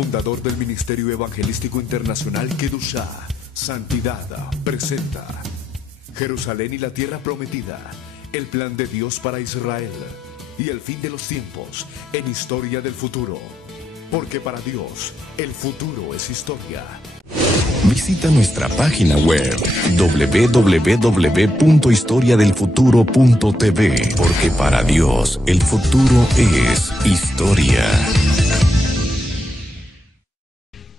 fundador del Ministerio Evangelístico Internacional Kedushá, Santidad, presenta Jerusalén y la Tierra Prometida, el plan de Dios para Israel y el fin de los tiempos en Historia del Futuro. Porque para Dios, el futuro es historia. Visita nuestra página web www.historiadelfuturo.tv, porque para Dios el futuro es historia.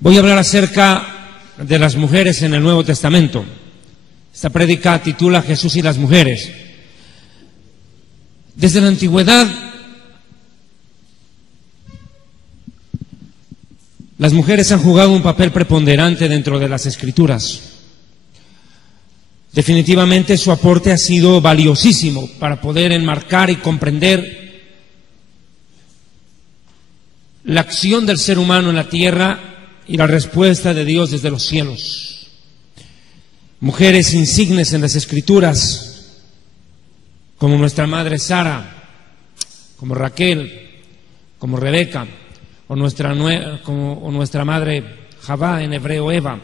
Voy a hablar acerca de las mujeres en el Nuevo Testamento. Esta prédica titula Jesús y las mujeres. Desde la antigüedad, las mujeres han jugado un papel preponderante dentro de las Escrituras. Definitivamente su aporte ha sido valiosísimo para poder enmarcar y comprender la acción del ser humano en la tierra y la respuesta de Dios desde los cielos. Mujeres insignes en las Escrituras, como nuestra madre Sara, como Raquel, como Rebeca, o nuestra madre Javá, en hebreo Eva,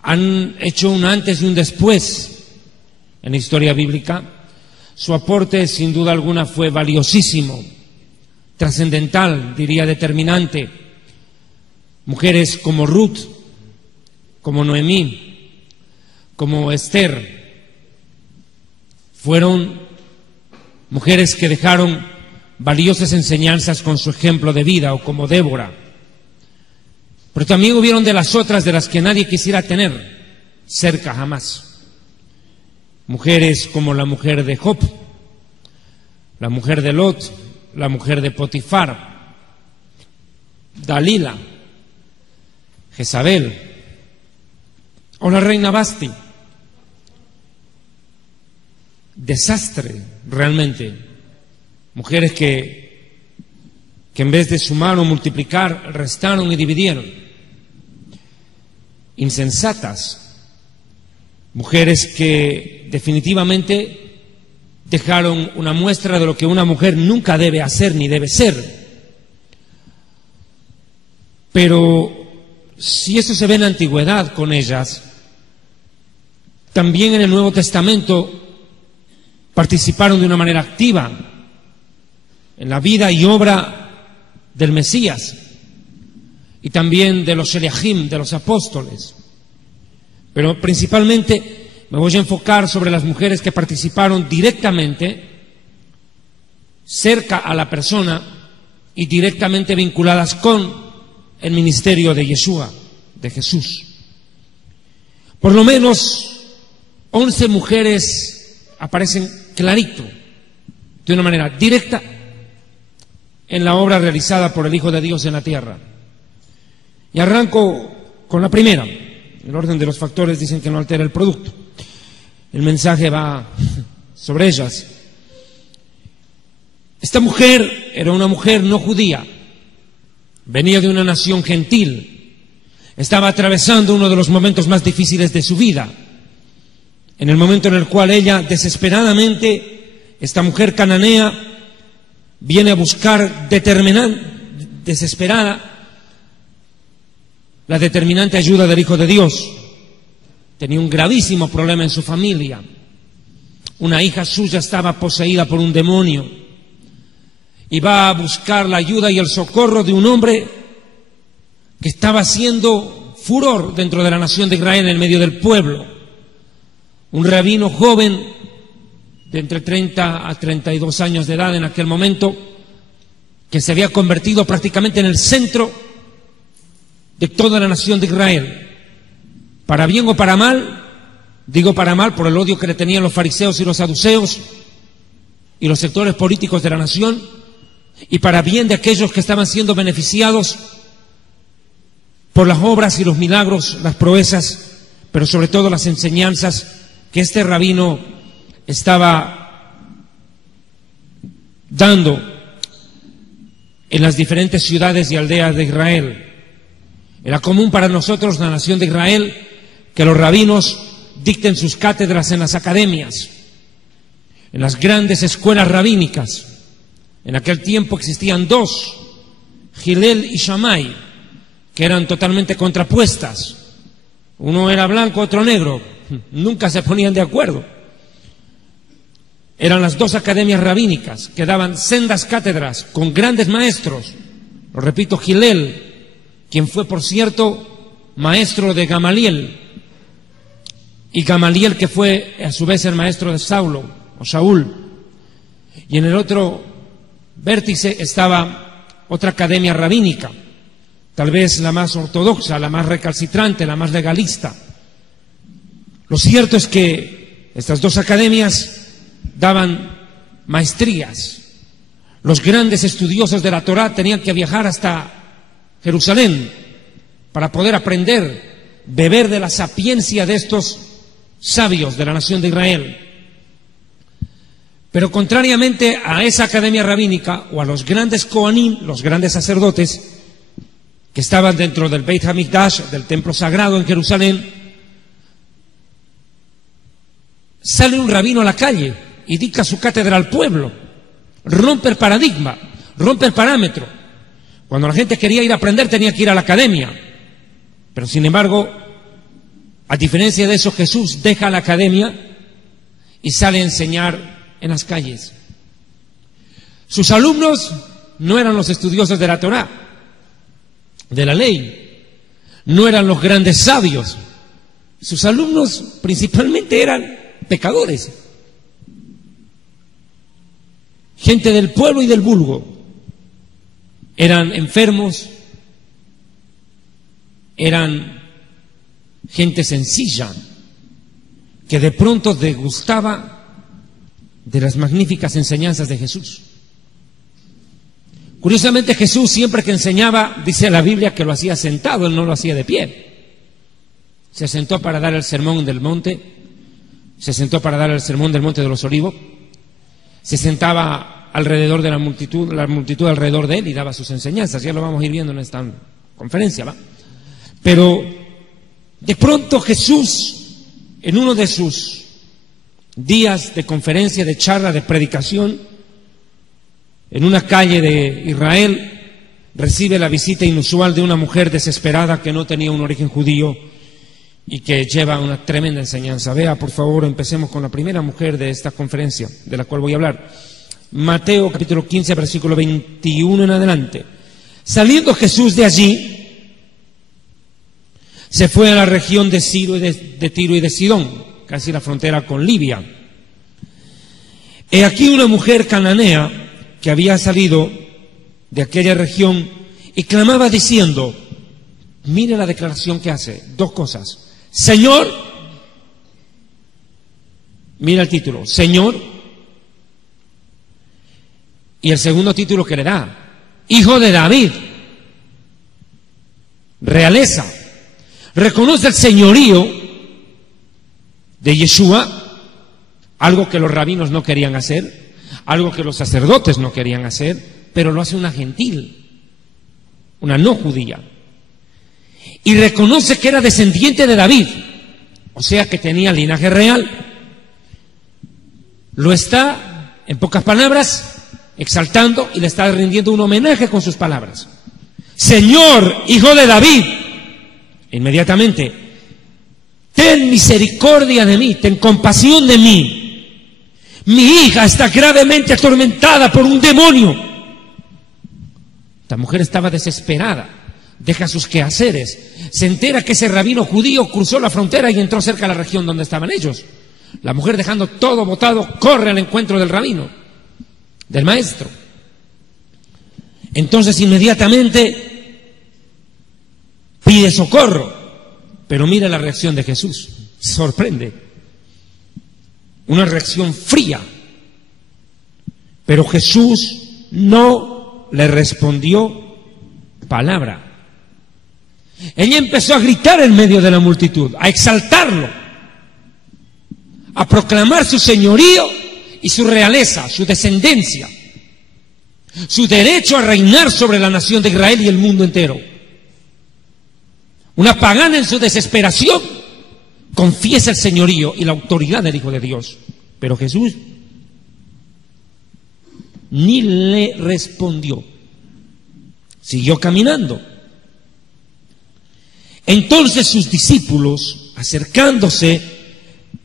han hecho un antes y un después en la historia bíblica. Su aporte, sin duda alguna, fue valiosísimo, trascendental, diría determinante. Mujeres como Ruth, como Noemí, como Esther, fueron mujeres que dejaron valiosas enseñanzas con su ejemplo de vida, o como Débora. Pero también hubieron de las otras de las que nadie quisiera tener cerca jamás. Mujeres como la mujer de Job, la mujer de Lot, la mujer de Potifar, Dalila, Jezabel, o la reina Basti. Desastre, realmente. Mujeres que en vez de sumar o multiplicar, restaron y dividieron. Insensatas. Mujeres que definitivamente dejaron una muestra de lo que una mujer nunca debe hacer ni debe ser. Pero si eso se ve en la antigüedad con ellas, también en el Nuevo Testamento participaron de una manera activa en la vida y obra del Mesías y también de los Sheliachim, de los apóstoles. Pero principalmente me voy a enfocar sobre las mujeres que participaron directamente cerca a la persona y directamente vinculadas con el ministerio de Yeshua, de Jesús. Por lo menos 11 mujeres aparecen clarito, de una manera directa, en la obra realizada por el Hijo de Dios en la tierra. Y arranco con la primera. El orden de los factores dicen que no altera el producto. El mensaje va sobre ellas. Esta mujer era una mujer no judía. Venía de una nación gentil. Estaba atravesando uno de los momentos más difíciles de su vida. En el momento en el cual ella, desesperadamente, esta mujer cananea, viene a buscar desesperada la determinante ayuda del Hijo de Dios. Tenía un gravísimo problema en su familia. Una hija suya estaba poseída por un demonio y va a buscar la ayuda y el socorro de un hombre que estaba haciendo furor dentro de la nación de Israel, en medio del pueblo. Un rabino joven de entre 30 a 32 años de edad en aquel momento, que se había convertido prácticamente en el centro de toda la nación de Israel. Para bien o para mal, digo para mal por el odio que le tenían los fariseos y los saduceos y los sectores políticos de la nación, y para bien de aquellos que estaban siendo beneficiados por las obras y los milagros, las proezas, pero sobre todo las enseñanzas que este rabino estaba dando en las diferentes ciudades y aldeas de Israel. Era común para nosotros, la nación de Israel, que los rabinos dicten sus cátedras en las academias, en las grandes escuelas rabínicas. En aquel tiempo existían dos, Hillel y Shammai, que eran totalmente contrapuestas. Uno era blanco, otro negro. Nunca se ponían de acuerdo. Eran las dos academias rabínicas que daban sendas cátedras con grandes maestros. Lo repito, Hillel, quien fue, por cierto, maestro de Gamaliel, y Gamaliel, que fue a su vez el maestro de Saulo o Saúl. Y en el otro vértice estaba otra academia rabínica, tal vez la más ortodoxa, la más recalcitrante, la más legalista. Lo cierto es que estas dos academias daban maestrías. Los grandes estudiosos de la Torá tenían que viajar hasta Jerusalén para poder aprender, beber de la sapiencia de estos sabios de la nación de Israel. Pero contrariamente a esa academia rabínica o a los grandes Kohanim, los grandes sacerdotes que estaban dentro del Beit HaMikdash, del templo sagrado en Jerusalén, sale un rabino a la calle y dicta su cátedra al pueblo, rompe el paradigma, rompe el parámetro. Cuando la gente quería ir a aprender tenía que ir a la academia, pero sin embargo, a diferencia de eso, Jesús deja la academia y sale a enseñar en las calles. Sus alumnos no eran los estudiosos de la Torá, de la ley, no eran los grandes sabios. Sus alumnos principalmente eran pecadores, gente del pueblo y del vulgo. Eran enfermos, eran gente sencilla, que de pronto degustaba de las magníficas enseñanzas de Jesús. Curiosamente, Jesús siempre que enseñaba, dice la Biblia que lo hacía sentado, él no lo hacía de pie. Se sentó para dar el sermón del monte, se sentó para dar el sermón del monte de los Olivos, se sentaba alrededor de la multitud alrededor de él y daba sus enseñanzas. Ya lo vamos a ir viendo en esta conferencia, ¿va? Pero de pronto Jesús, en uno de sus días de conferencia, de charla, de predicación, en una calle de Israel, recibe la visita inusual de una mujer desesperada que no tenía un origen judío y que lleva una tremenda enseñanza. Vea, por favor, empecemos con la primera mujer de esta conferencia, de la cual voy a hablar. Mateo capítulo 15, versículo 21 en adelante. Saliendo Jesús de allí, se fue a la región de Tiro y de Sidón, casi la frontera con Libia. He aquí una mujer cananea que había salido de aquella región y clamaba diciendo, mire la declaración que hace, dos cosas. Señor, mira el título, Señor, y el segundo título que le da, Hijo de David, realeza. Reconoce el señorío de Yeshua, algo que los rabinos no querían hacer, algo que los sacerdotes no querían hacer, pero lo hace una gentil, una no judía. Y reconoce que era descendiente de David, o sea que tenía linaje real. Lo está, en pocas palabras, exaltando y le está rindiendo un homenaje con sus palabras. Señor, Hijo de David, inmediatamente, ten misericordia de mí, ten compasión de mí. Mi hija está gravemente atormentada por un demonio. La mujer estaba desesperada, deja sus quehaceres, se entera que ese rabino judío cruzó la frontera y entró cerca de la región donde estaban ellos. La mujer, dejando todo botado, corre al encuentro del rabino, del maestro. Entonces inmediatamente pide socorro, pero mira la reacción de Jesús, sorprende, una reacción fría. Pero Jesús no le respondió palabra. Ella empezó a gritar en medio de la multitud, a exaltarlo, a proclamar su señorío y su realeza, su descendencia, su derecho a reinar sobre la nación de Israel y el mundo entero. Una pagana en su desesperación confiesa el señorío y la autoridad del Hijo de Dios. Pero Jesús ni le respondió. Siguió caminando. Entonces sus discípulos, acercándose,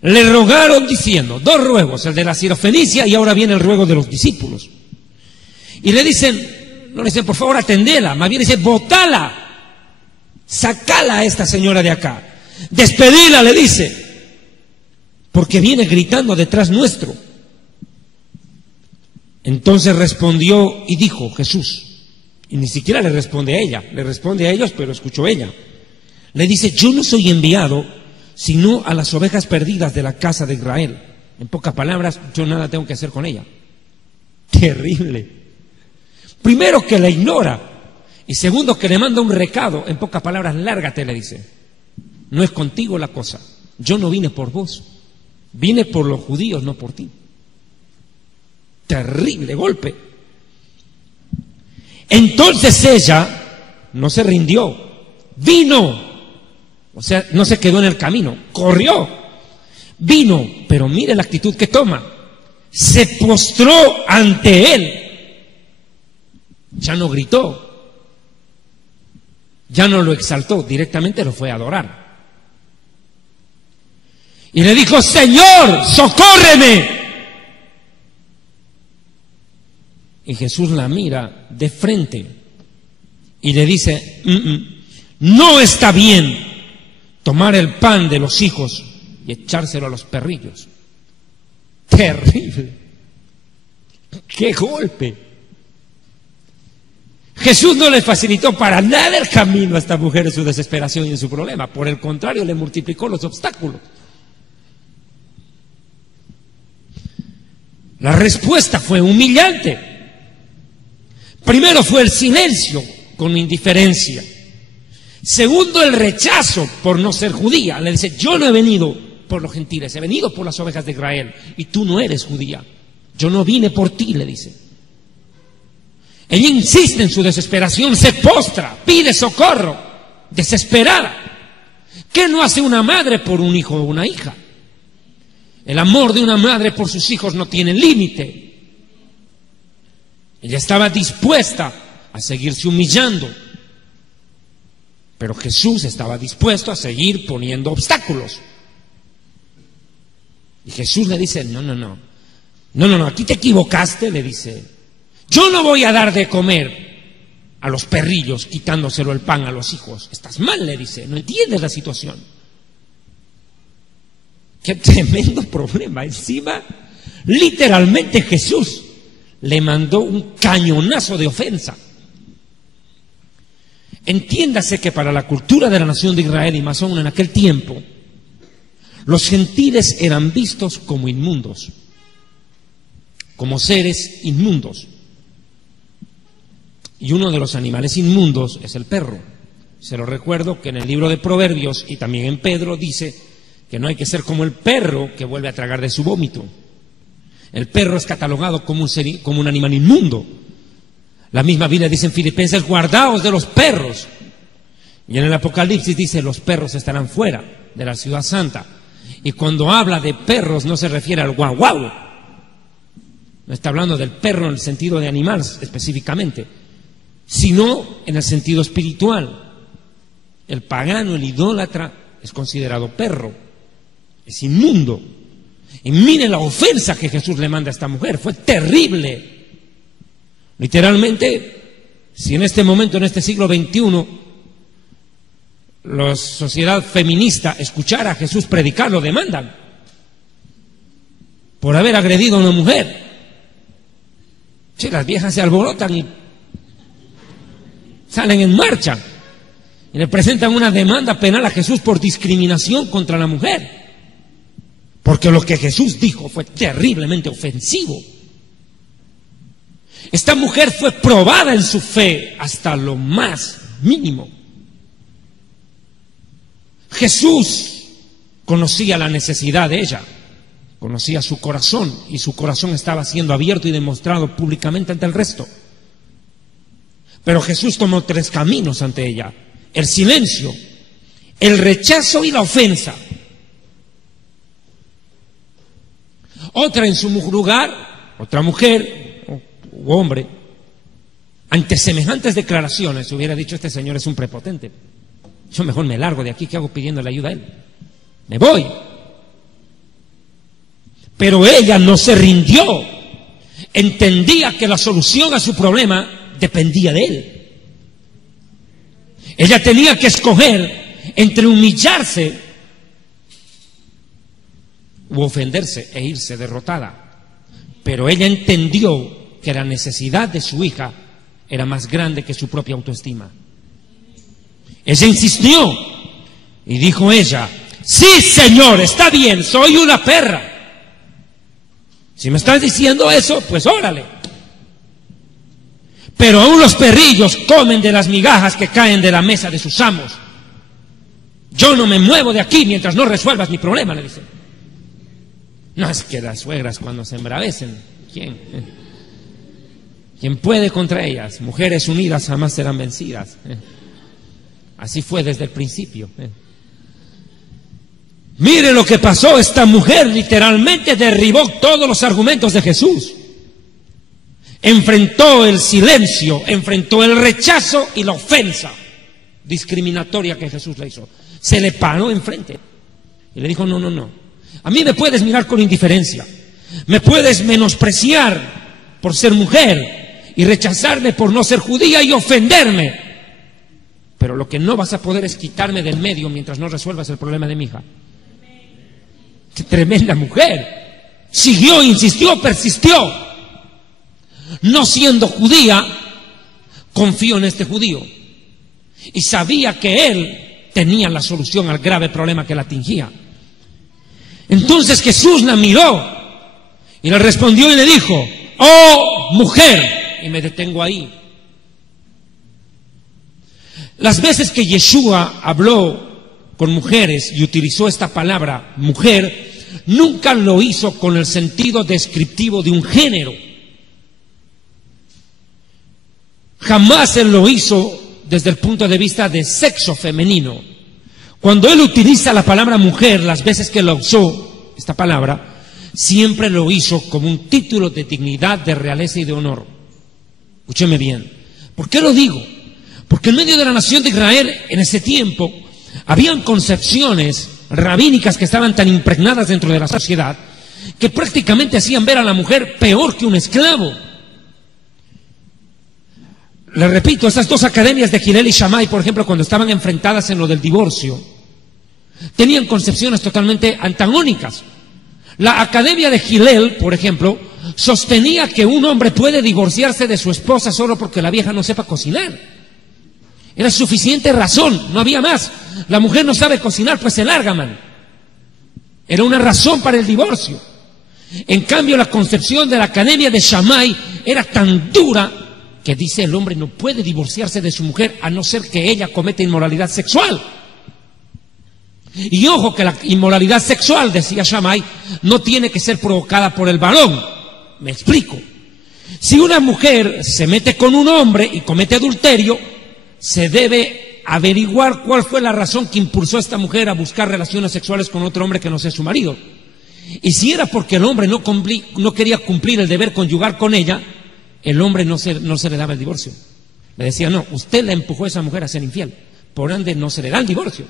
le rogaron diciendo, dos ruegos, el de la sirofenicia y ahora viene el ruego de los discípulos. Y le dicen, no le dicen, por favor atendela, más bien dice, botala, sacala a esta señora de acá, despedila, le dice, porque viene gritando detrás nuestro. Entonces respondió y dijo Jesús, y ni siquiera le responde a ella, le responde a ellos, pero escuchó ella. Le dice, yo no soy enviado sino a las ovejas perdidas de la casa de Israel. En pocas palabras, yo nada tengo que hacer con ella. Terrible. Primero que la ignora y segundo que le manda un recado. En pocas palabras, lárgate, le dice. No es contigo la cosa. Yo no vine por vos. Vine por los judíos, no por ti. Terrible golpe. Entonces ella no se rindió. Vino. O sea, no se quedó en el camino, corrió, vino, pero mire la actitud que toma, se postró ante él, ya no gritó, ya no lo exaltó, directamente lo fue a adorar. Y le dijo, Señor, socórreme. Y Jesús la mira de frente y le dice, no está bien tomar el pan de los hijos y echárselo a los perrillos. Terrible. ¡Qué golpe! Jesús no le facilitó para nada el camino a esta mujer en su desesperación y en su problema. Por el contrario, le multiplicó los obstáculos. La respuesta fue humillante. Primero fue el silencio con indiferencia. Segundo, el rechazo por no ser judía. Le dice, yo no he venido por los gentiles, he venido por las ovejas de Israel, y tú no eres judía. Yo no vine por ti, le dice. Ella insiste en su desesperación, se postra, pide socorro, desesperada. ¿Qué no hace una madre por un hijo o una hija? El amor de una madre por sus hijos no tiene límite. Ella estaba dispuesta a seguirse humillando. Pero Jesús estaba dispuesto a seguir poniendo obstáculos. Y Jesús le dice, no, aquí te equivocaste, le dice. Yo no voy a dar de comer a los perrillos quitándoselo el pan a los hijos. Estás mal, le dice, no entiendes la situación. Qué tremendo problema. Encima, literalmente Jesús le mandó un cañonazo de ofensa. Entiéndase que para la cultura de la nación de Israel y más aún en aquel tiempo, los gentiles eran vistos como inmundos, como seres inmundos. Y uno de los animales inmundos es el perro. Se lo recuerdo que en el libro de Proverbios y también en Pedro dice que no hay que ser como el perro que vuelve a tragar de su vómito. El perro es catalogado como un animal inmundo. La misma Biblia dice en Filipenses, guardaos de los perros. Y en el Apocalipsis dice, los perros estarán fuera de la ciudad santa. Y cuando habla de perros no se refiere al guau guau. No está hablando del perro en el sentido de animal específicamente, sino en el sentido espiritual. El pagano, el idólatra, es considerado perro, es inmundo. Y mire la ofensa que Jesús le manda a esta mujer, fue terrible. Literalmente, si en este momento, en este siglo XXI, la sociedad feminista escuchara a Jesús predicar, lo demandan por haber agredido a una mujer. Sí, las viejas se alborotan y salen en marcha y le presentan una demanda penal a Jesús por discriminación contra la mujer, porque lo que Jesús dijo fue terriblemente ofensivo. Esta mujer fue probada en su fe hasta lo más mínimo. Jesús conocía la necesidad de ella, conocía su corazón, y su corazón estaba siendo abierto y demostrado públicamente ante el resto. Pero Jesús tomó 3 caminos ante ella: el silencio, el rechazo y la ofensa. Otra en su lugar, otra mujer u hombre, ante semejantes declaraciones hubiera dicho: este señor es un prepotente, yo mejor me largo de aquí, ¿qué hago pidiéndole ayuda a él? Me voy. Pero ella no se rindió, entendía que la solución a su problema dependía de él. Ella tenía que escoger entre humillarse u ofenderse e irse derrotada. Pero ella entendió que la necesidad de su hija era más grande que su propia autoestima. Ella insistió y dijo ella: sí, señor, está bien, soy una perra. Si me estás diciendo eso, pues órale. Pero aún los perrillos comen de las migajas que caen de la mesa de sus amos. Yo no me muevo de aquí mientras no resuelvas mi problema, le dice. No, es que las suegras cuando se embravecen, ¿quién puede contra ellas? Mujeres unidas jamás serán vencidas. Así fue desde el principio. Mire lo que pasó, esta mujer literalmente derribó todos los argumentos de Jesús. Enfrentó el silencio, enfrentó el rechazo y la ofensa discriminatoria que Jesús le hizo. Se le paró enfrente y le dijo: no, no, no. A mí me puedes mirar con indiferencia, me puedes menospreciar por ser mujer y rechazarme por no ser judía y ofenderme, pero lo que no vas a poder es quitarme del medio mientras no resuelvas el problema de mi hija. ¡Qué tremenda mujer! Siguió, insistió, persistió. No siendo judía, confió en este judío y sabía que él tenía la solución al grave problema que la atingía. Entonces Jesús la miró y le respondió y le dijo: oh mujer, y me detengo ahí. Las veces que Yeshua habló con mujeres y utilizó esta palabra mujer, nunca lo hizo con el sentido descriptivo de un género. Jamás él lo hizo desde el punto de vista de sexo femenino. Cuando él utiliza la palabra mujer, las veces que lo usó, esta palabra, siempre lo hizo como un título de dignidad, de realeza y de honor. Escúcheme bien. ¿Por qué lo digo? Porque en medio de la nación de Israel, en ese tiempo, habían concepciones rabínicas que estaban tan impregnadas dentro de la sociedad que prácticamente hacían ver a la mujer peor que un esclavo. Les repito, esas dos academias de Hillel y Shammai, por ejemplo, cuando estaban enfrentadas en lo del divorcio, tenían concepciones totalmente antagónicas. La academia de Hillel, por ejemplo, sostenía que un hombre puede divorciarse de su esposa solo porque la vieja no sepa cocinar. Era suficiente razón, no había más. La mujer no sabe cocinar, pues se larga, man. Era una razón para el divorcio. En cambio, la concepción de la academia de Shammai era tan dura que dice: el hombre no puede divorciarse de su mujer a no ser que ella cometa inmoralidad sexual. Y ojo que la inmoralidad sexual, decía Shammai, no tiene que ser provocada por el varón. Me explico. Si una mujer se mete con un hombre y comete adulterio, se debe averiguar cuál fue la razón que impulsó a esta mujer a buscar relaciones sexuales con otro hombre que no sea su marido. Y si era porque el hombre no quería cumplir el deber conyugal con ella, el hombre no se le daba el divorcio. Le decía: no, usted la empujó a esa mujer a ser infiel, por ende no se le da el divorcio.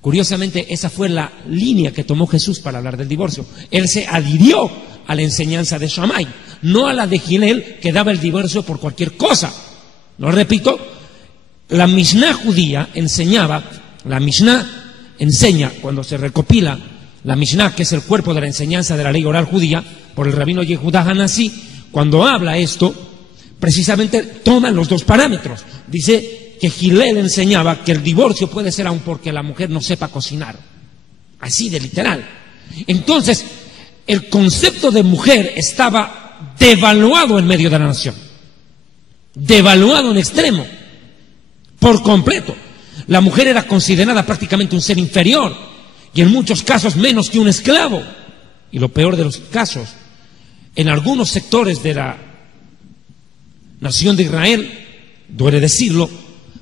Curiosamente, esa fue la línea que tomó Jesús para hablar del divorcio. Él se adhirió a la enseñanza de Shammai, no a la de Hillel, que daba el divorcio por cualquier cosa. Lo repito, la Mishnah judía enseña, cuando se recopila la Mishnah, que es el cuerpo de la enseñanza de la ley oral judía, por el rabino Yehudá Hanasí, cuando habla esto, precisamente toman los dos parámetros. Dice que Hillel enseñaba que el divorcio puede ser aun porque la mujer no sepa cocinar. Así de literal. Entonces, el concepto de mujer estaba devaluado en medio de la nación. Devaluado en extremo. Por completo. La mujer era considerada prácticamente un ser inferior y en muchos casos menos que un esclavo. Y lo peor de los casos, en algunos sectores de la nación de Israel, duele decirlo,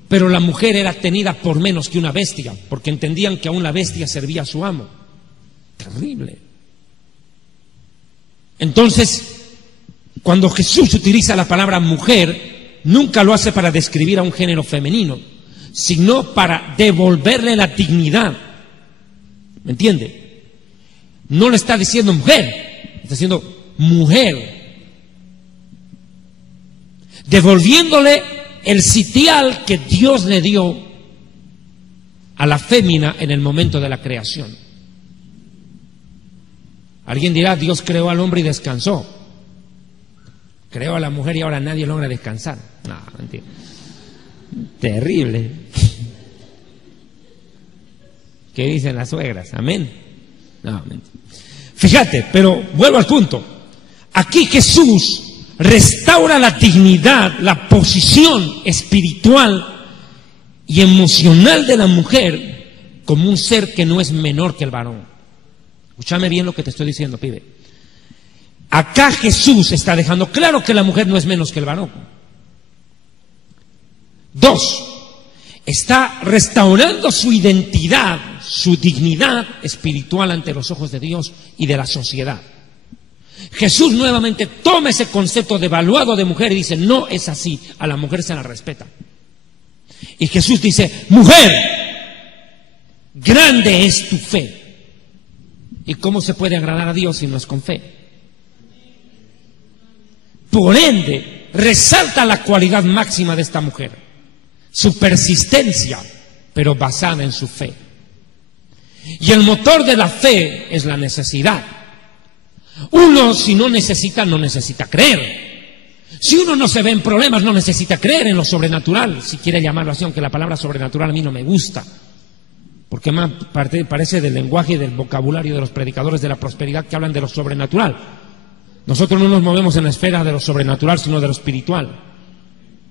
pero la mujer era tenida por menos que una bestia, porque entendían que aún la bestia servía a su amo. Terrible. Entonces, cuando Jesús utiliza la palabra mujer, nunca lo hace para describir a un género femenino, sino para devolverle la dignidad. ¿Me entiende? No le está diciendo mujer, está diciendo mujer, devolviéndole el sitial que Dios le dio a la fémina en el momento de la creación. Alguien dirá, Dios creó al hombre y descansó. Creó a la mujer y ahora nadie logra descansar. No, mentira. Terrible. ¿Qué dicen las suegras? Amén. No, mentira. Fíjate, pero vuelvo al punto. Aquí Jesús restaura la dignidad, la posición espiritual y emocional de la mujer como un ser que no es menor que el varón. Escúchame bien lo que te estoy diciendo, pibe. Acá Jesús está dejando claro que la mujer no es menos que el varón. 2, está restaurando su identidad, su dignidad espiritual ante los ojos de Dios y de la sociedad. Jesús nuevamente toma ese concepto devaluado de mujer y dice, no es así, a la mujer se la respeta. Y Jesús dice, mujer, grande es tu fe. ¿Y cómo se puede agradar a Dios si no es con fe? Por ende, resalta la cualidad máxima de esta mujer, su persistencia, pero basada en su fe. Y el motor de la fe es la necesidad. Uno, si no necesita, no necesita creer. Si uno no se ve en problemas, no necesita creer en lo sobrenatural, si quiere llamarlo así, aunque la palabra sobrenatural a mí no me gusta, porque más parece del lenguaje y del vocabulario de los predicadores de la prosperidad que hablan de lo sobrenatural. Nosotros no nos movemos en la esfera de lo sobrenatural, sino de lo espiritual.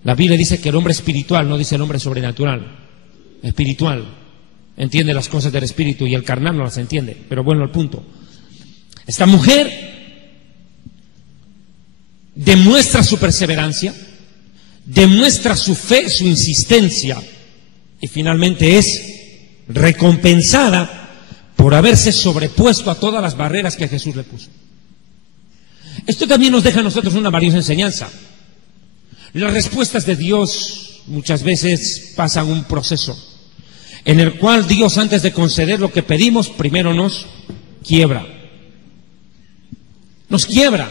La Biblia dice que el hombre espiritual, no dice el hombre sobrenatural. Espiritual entiende las cosas del espíritu y el carnal no las entiende. Pero bueno, al punto. Esta mujer demuestra su perseverancia, demuestra su fe, su insistencia, y finalmente es recompensada por haberse sobrepuesto a todas las barreras que Jesús le puso. Esto también nos deja a nosotros una valiosa enseñanza. Las respuestas de Dios muchas veces pasan un proceso en el cual Dios, antes de conceder lo que pedimos, primero nos quiebra. Nos quiebra.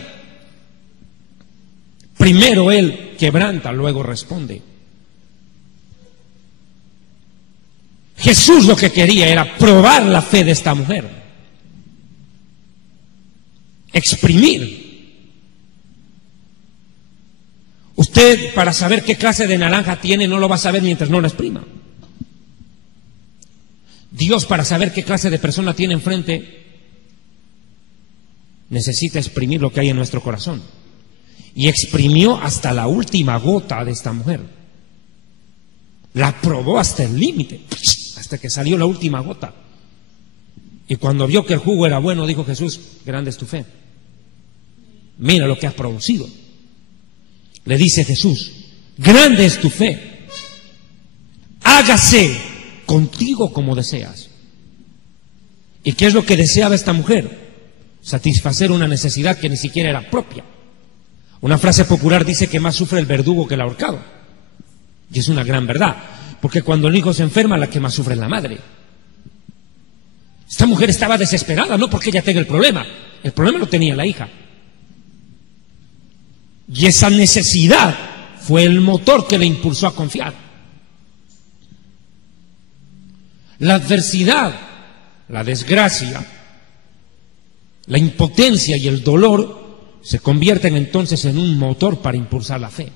Primero Él quebranta, luego responde. Jesús lo que quería era probar la fe de esta mujer, exprimir. Usted, para saber qué clase de naranja tiene, no lo va a saber mientras no la exprima. Dios, para saber qué clase de persona tiene enfrente, necesita exprimir lo que hay en nuestro corazón. Y exprimió hasta la última gota de esta mujer. La probó hasta el límite, hasta que salió la última gota. Y cuando vio que el jugo era bueno, dijo Jesús, grande es tu fe. Mira lo que has producido. Le dice Jesús, grande es tu fe. Hágase contigo como deseas. ¿Y qué es lo que deseaba esta mujer? Satisfacer una necesidad que ni siquiera era propia. Una frase popular dice que más sufre el verdugo que el ahorcado. Y es una gran verdad, porque cuando el hijo se enferma, la que más sufre es la madre. Esta mujer estaba desesperada, no porque ella tenga el problema lo tenía la hija. Y esa necesidad fue el motor que le impulsó a confiar. La adversidad, la desgracia, la impotencia y el dolor se convierten entonces en un motor para impulsar la fe.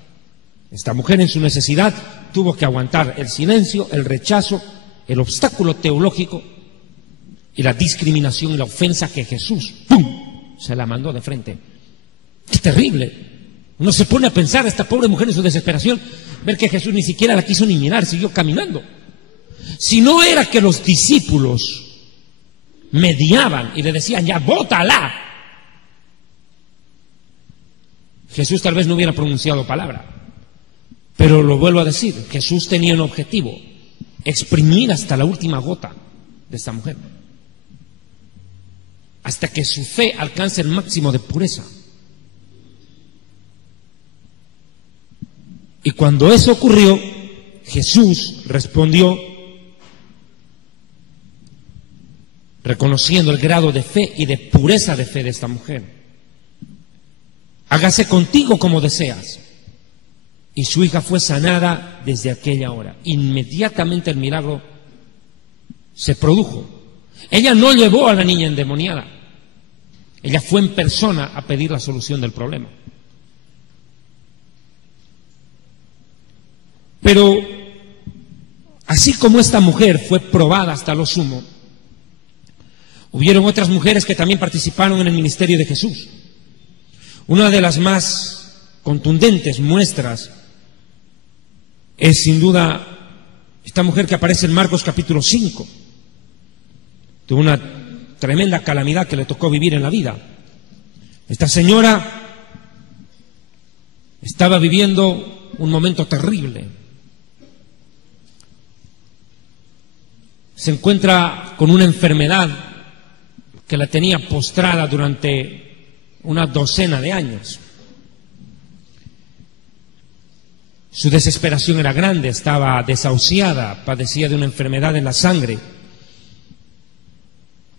Esta mujer en su necesidad tuvo que aguantar el silencio, el rechazo, el obstáculo teológico y la discriminación y la ofensa que Jesús, ¡pum!, se la mandó de frente. ¡Qué terrible! Uno se pone a pensar, esta pobre mujer en su desesperación, ver que Jesús ni siquiera la quiso ni mirar, siguió caminando. Si no era que los discípulos mediaban y le decían, ya, bótala, Jesús tal vez no hubiera pronunciado palabra. Pero lo vuelvo a decir, Jesús tenía un objetivo, exprimir hasta la última gota de esta mujer, hasta que su fe alcance el máximo de pureza. Y cuando eso ocurrió, Jesús respondió reconociendo el grado de fe y de pureza de fe de esta mujer. Hágase contigo como deseas. Y su hija fue sanada desde aquella hora. Inmediatamente el milagro se produjo. Ella no llevó a la niña endemoniada. Ella fue en persona a pedir la solución del problema. Pero así como esta mujer fue probada hasta lo sumo, hubieron otras mujeres que también participaron en el ministerio de Jesús. Una de las más contundentes muestras es sin duda esta mujer que aparece en Marcos capítulo 5. Tuvo una tremenda calamidad que le tocó vivir en la vida. Esta señora estaba viviendo un momento terrible. Se encuentra con una enfermedad que la tenía postrada durante una docena de años. Su desesperación era grande, estaba desahuciada, padecía de una enfermedad en la sangre.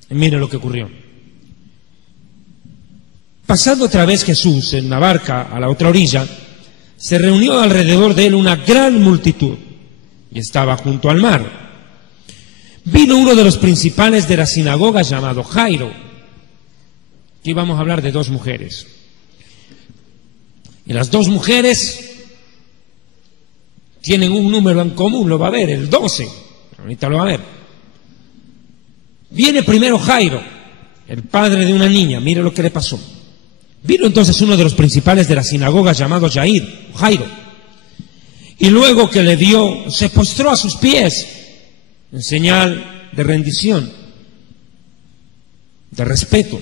Y mire lo que ocurrió. Pasando otra vez Jesús en la barca a la otra orilla, se reunió alrededor de él una gran multitud y estaba junto al mar. Vino uno de los principales de la sinagoga llamado Jairo. Aquí vamos a hablar de dos mujeres. Y las dos mujeres tienen un número en común, lo va a ver, el 12. Ahorita lo va a ver. Viene primero Jairo, el padre de una niña, mire lo que le pasó. Vino entonces uno de los principales de la sinagoga llamado Jairo. Y luego que le vio, se postró a sus pies en señal de rendición, de respeto.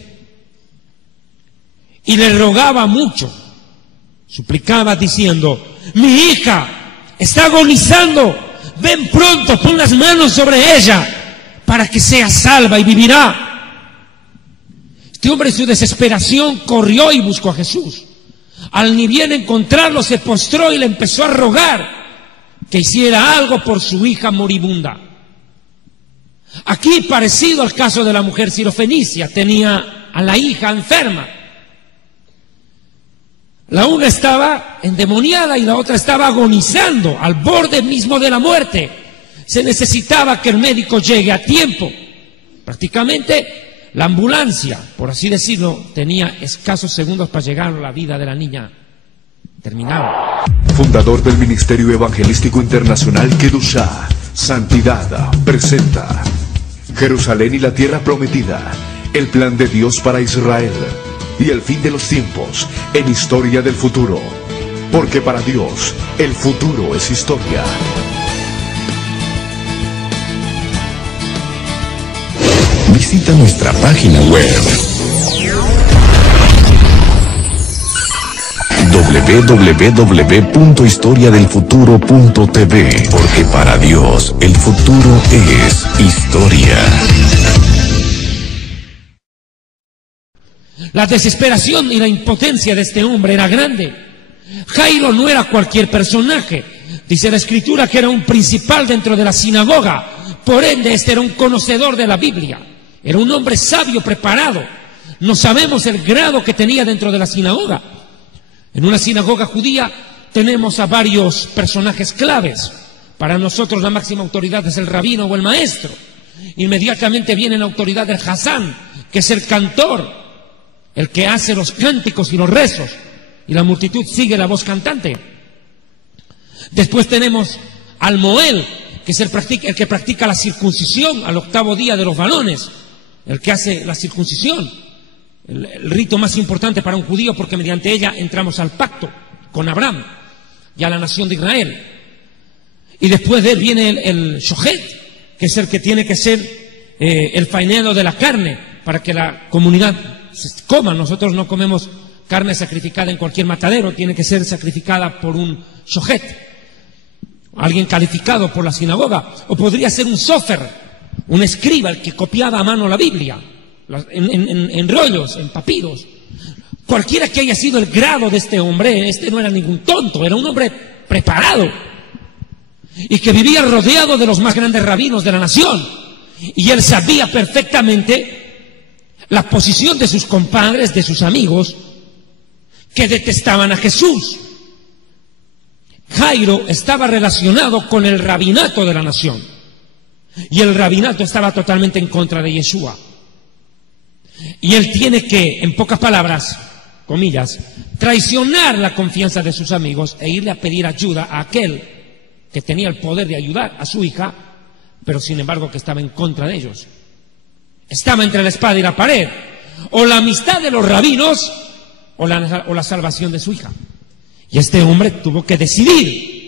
Y le rogaba mucho, suplicaba diciendo: mi hija está agonizando, ven pronto, pon las manos sobre ella para que sea salva y vivirá. Este hombre en su desesperación corrió y buscó a Jesús. Al ni bien encontrarlo se postró y le empezó a rogar que hiciera algo por su hija moribunda. Aquí, parecido al caso de la mujer sirofenicia, tenía a la hija enferma. La una estaba endemoniada y la otra estaba agonizando, al borde mismo de la muerte. Se necesitaba que el médico llegue a tiempo. Prácticamente la ambulancia, por así decirlo, tenía escasos segundos para llegar a la vida de la niña. Terminaba. Fundador del Ministerio Evangelístico Internacional Kedushá, Santidad, presenta Jerusalén y la Tierra Prometida, el plan de Dios para Israel y el fin de los tiempos en Historia del Futuro, porque para Dios el futuro es historia. Visita nuestra página web www.historiadelfuturo.tv, porque para Dios el futuro es historia. La desesperación y la impotencia de este hombre era grande. Jairo no era cualquier personaje. Dice la Escritura que era un principal dentro de la sinagoga. Por ende, este era un conocedor de la Biblia. Era un hombre sabio, preparado. No sabemos el grado que tenía dentro de la sinagoga. En una sinagoga judía tenemos a varios personajes claves. Para nosotros la máxima autoridad es el rabino o el maestro. Inmediatamente viene la autoridad del Hazán, que es el cantor, el que hace los cánticos y los rezos, y la multitud sigue la voz cantante. Después tenemos al Moel, que es el que practica la circuncisión al 8º día de los varones, el que hace la circuncisión, el rito más importante para un judío, porque mediante ella entramos al pacto con Abraham y a la nación de Israel. Y después de él viene el Shohet, que es el que tiene que ser el faenero de la carne, para que la comunidad se coma. Nosotros no comemos carne sacrificada en cualquier matadero, tiene que ser sacrificada por un Shohet, alguien calificado por la sinagoga. O podría ser un sofer, un escriba, el que copiaba a mano la Biblia, en rollos, en papiros. Cualquiera que haya sido el grado de este hombre, este no era ningún tonto, era un hombre preparado y que vivía rodeado de los más grandes rabinos de la nación. Y él sabía perfectamente la posición de sus compadres, de sus amigos, que detestaban a Jesús. Jairo estaba relacionado con el rabinato de la nación y el rabinato estaba totalmente en contra de Yeshua. Y él tiene que, en pocas palabras, comillas, traicionar la confianza de sus amigos e irle a pedir ayuda a aquel que tenía el poder de ayudar a su hija, pero sin embargo que estaba en contra de ellos. Estaba entre la espada y la pared, o la amistad de los rabinos o la salvación de su hija. Y este hombre tuvo que decidir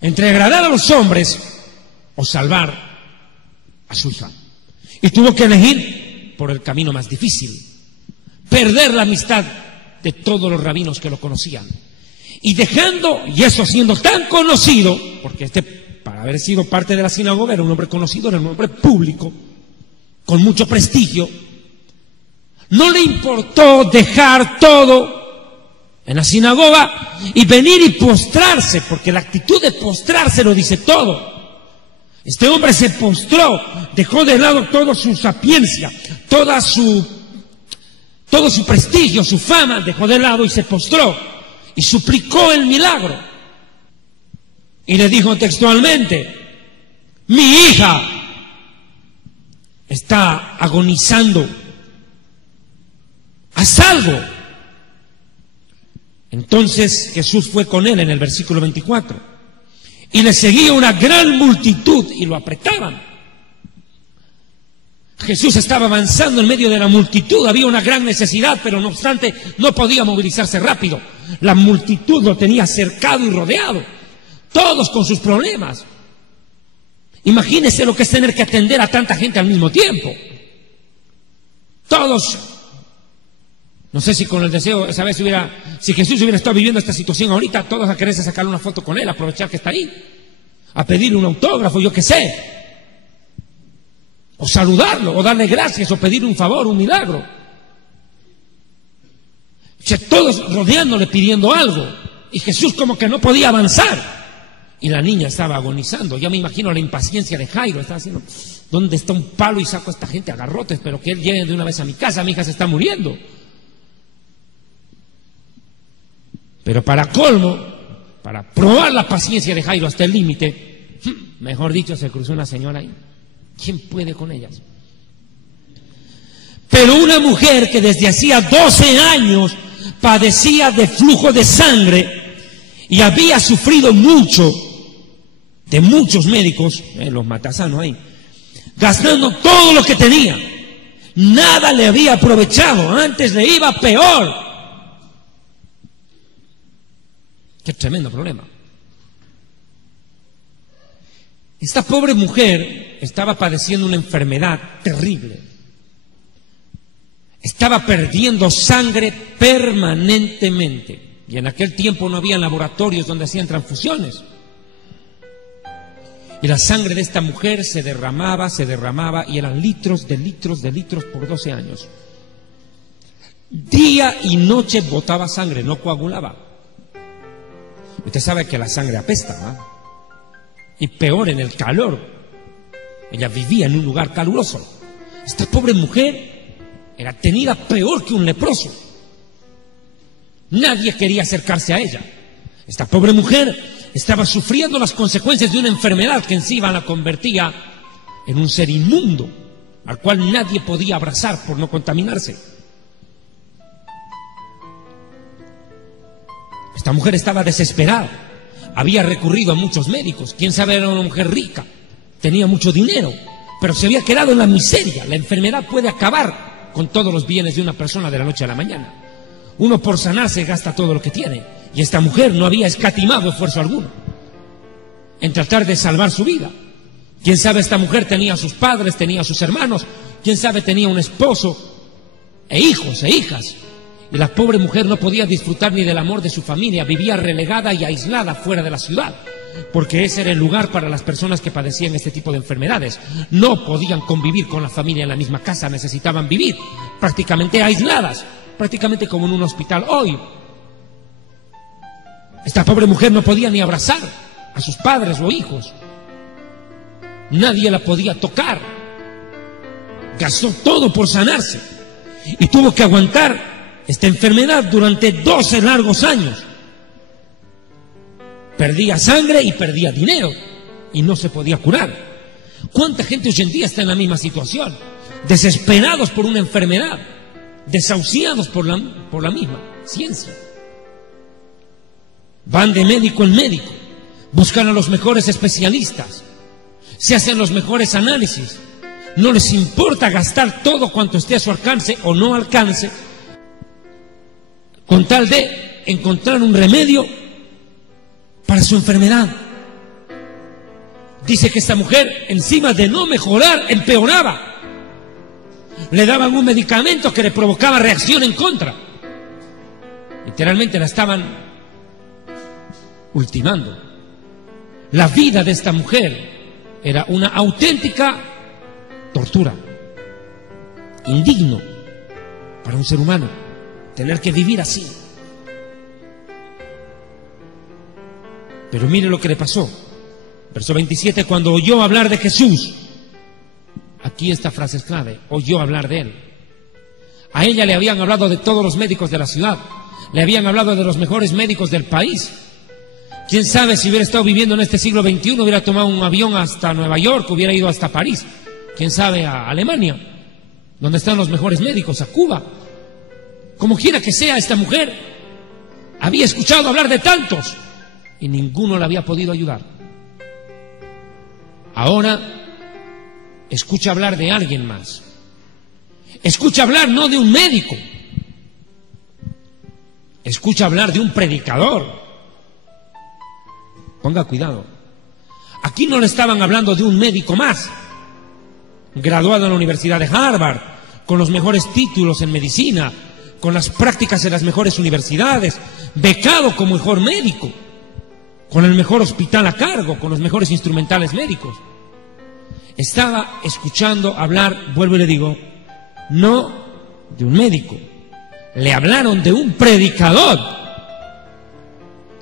entre agradar a los hombres o salvar a su hija. Y tuvo que elegir por el camino más difícil, perder la amistad de todos los rabinos que lo conocían. Y dejando, y eso siendo tan conocido, porque para haber sido parte de la sinagoga era un hombre conocido, era un hombre público, con mucho prestigio, no le importó dejar todo en la sinagoga y venir y postrarse, porque la actitud de postrarse lo dice todo. Este hombre se postró, dejó de lado toda su sapiencia, todo su prestigio, su fama, dejó de lado y se postró y suplicó el milagro. Y le dijo textualmente: mi hija está agonizando, haz algo. Entonces Jesús fue con él en el versículo 24. Y le seguía una gran multitud y lo apretaban. Jesús estaba avanzando en medio de la multitud, había una gran necesidad, pero no obstante no podía movilizarse rápido. La multitud lo tenía cercado y rodeado, todos con sus problemas. Imagínese lo que es tener que atender a tanta gente al mismo tiempo. Todos, no sé si con el deseo, esa vez si Jesús hubiera estado viviendo esta situación ahorita, todos a quererse sacar una foto con él, aprovechar que está ahí, a pedirle un autógrafo, yo qué sé, o saludarlo, o darle gracias, o pedirle un favor, un milagro. O sea, todos rodeándole pidiendo algo, y Jesús como que no podía avanzar, y la niña estaba agonizando. Yo me imagino la impaciencia de Jairo, estaba diciendo: ¿dónde está un palo y saco a esta gente a garrotes? Pero que él llegue de una vez a mi casa, mi hija se está muriendo. Pero para colmo, para probar la paciencia de Jairo hasta el límite, mejor dicho, se cruzó una señora ahí. ¿Quién puede con ellas? Pero una mujer que desde hacía 12 años padecía de flujo de sangre y había sufrido mucho de muchos médicos, los matasanos ahí, gastando todo lo que tenía, nada le había aprovechado, antes le iba peor. Qué tremendo problema. Esta pobre mujer estaba padeciendo una enfermedad terrible. Estaba perdiendo sangre permanentemente. Y en aquel tiempo no había laboratorios donde hacían transfusiones. Y la sangre de esta mujer se derramaba, y eran litros de litros de litros por 12 años. Día y noche botaba sangre, no coagulaba. Usted sabe que la sangre apesta, ¿no? Y peor en el calor. Ella vivía en un lugar caluroso. Esta pobre mujer era tenida peor que un leproso. Nadie quería acercarse a ella. Esta pobre mujer estaba sufriendo las consecuencias de una enfermedad que encima la convertía en un ser inmundo, al cual nadie podía abrazar por no contaminarse. Esta mujer estaba desesperada, había recurrido a muchos médicos, quién sabe, era una mujer rica, tenía mucho dinero, pero se había quedado en la miseria. La enfermedad puede acabar con todos los bienes de una persona de la noche a la mañana. Uno por sanarse gasta todo lo que tiene, y esta mujer no había escatimado esfuerzo alguno en tratar de salvar su vida. Quién sabe, esta mujer tenía a sus padres, tenía a sus hermanos, quién sabe, tenía un esposo e hijos e hijas. Y la pobre mujer no podía disfrutar ni del amor de su familia, vivía relegada y aislada fuera de la ciudad, porque ese era el lugar para las personas que padecían este tipo de enfermedades. No podían convivir con la familia en la misma casa, necesitaban vivir prácticamente aisladas, prácticamente como en un hospital hoy. Esta pobre mujer no podía ni abrazar a sus padres o hijos. Nadie la podía tocar. Gastó todo por sanarse y tuvo que aguantar esta enfermedad durante 12 largos años. Perdía sangre y perdía dinero y no se podía curar. ¿Cuánta gente hoy en día está en la misma situación? Desesperados por una enfermedad, desahuciados por la misma ciencia. Van de médico en médico, buscan a los mejores especialistas, se hacen los mejores análisis, no les importa gastar todo cuanto esté a su alcance o no alcance, con tal de encontrar un remedio para su enfermedad. Dice que esta mujer, encima de no mejorar, empeoraba. Le daban un medicamento que le provocaba reacción en contra. Literalmente la estaban ultimando. La vida de esta mujer era una auténtica tortura. Indigno para un ser humano tener que vivir así. Pero mire lo que le pasó. Verso 27, cuando oyó hablar de Jesús, aquí esta frase es clave, oyó hablar de él. A ella le habían hablado de todos los médicos de la ciudad, le habían hablado de los mejores médicos del país. Quién sabe si hubiera estado viviendo en este siglo XXI, hubiera tomado un avión hasta Nueva York, hubiera ido hasta París, quién sabe a Alemania, donde están los mejores médicos, a Cuba. Como quiera que sea, esta mujer había escuchado hablar de tantos y ninguno la había podido ayudar. Ahora escucha hablar de alguien más. Escucha hablar no de un médico, escucha hablar de un predicador. Ponga cuidado. Aquí no le estaban hablando de un médico más, graduado en la Universidad de Harvard, con los mejores títulos en medicina, con las prácticas en las mejores universidades, becado como mejor médico, con el mejor hospital a cargo, con los mejores instrumentales médicos. Estaba escuchando hablar, vuelvo y le digo, no de un médico, le hablaron de un predicador.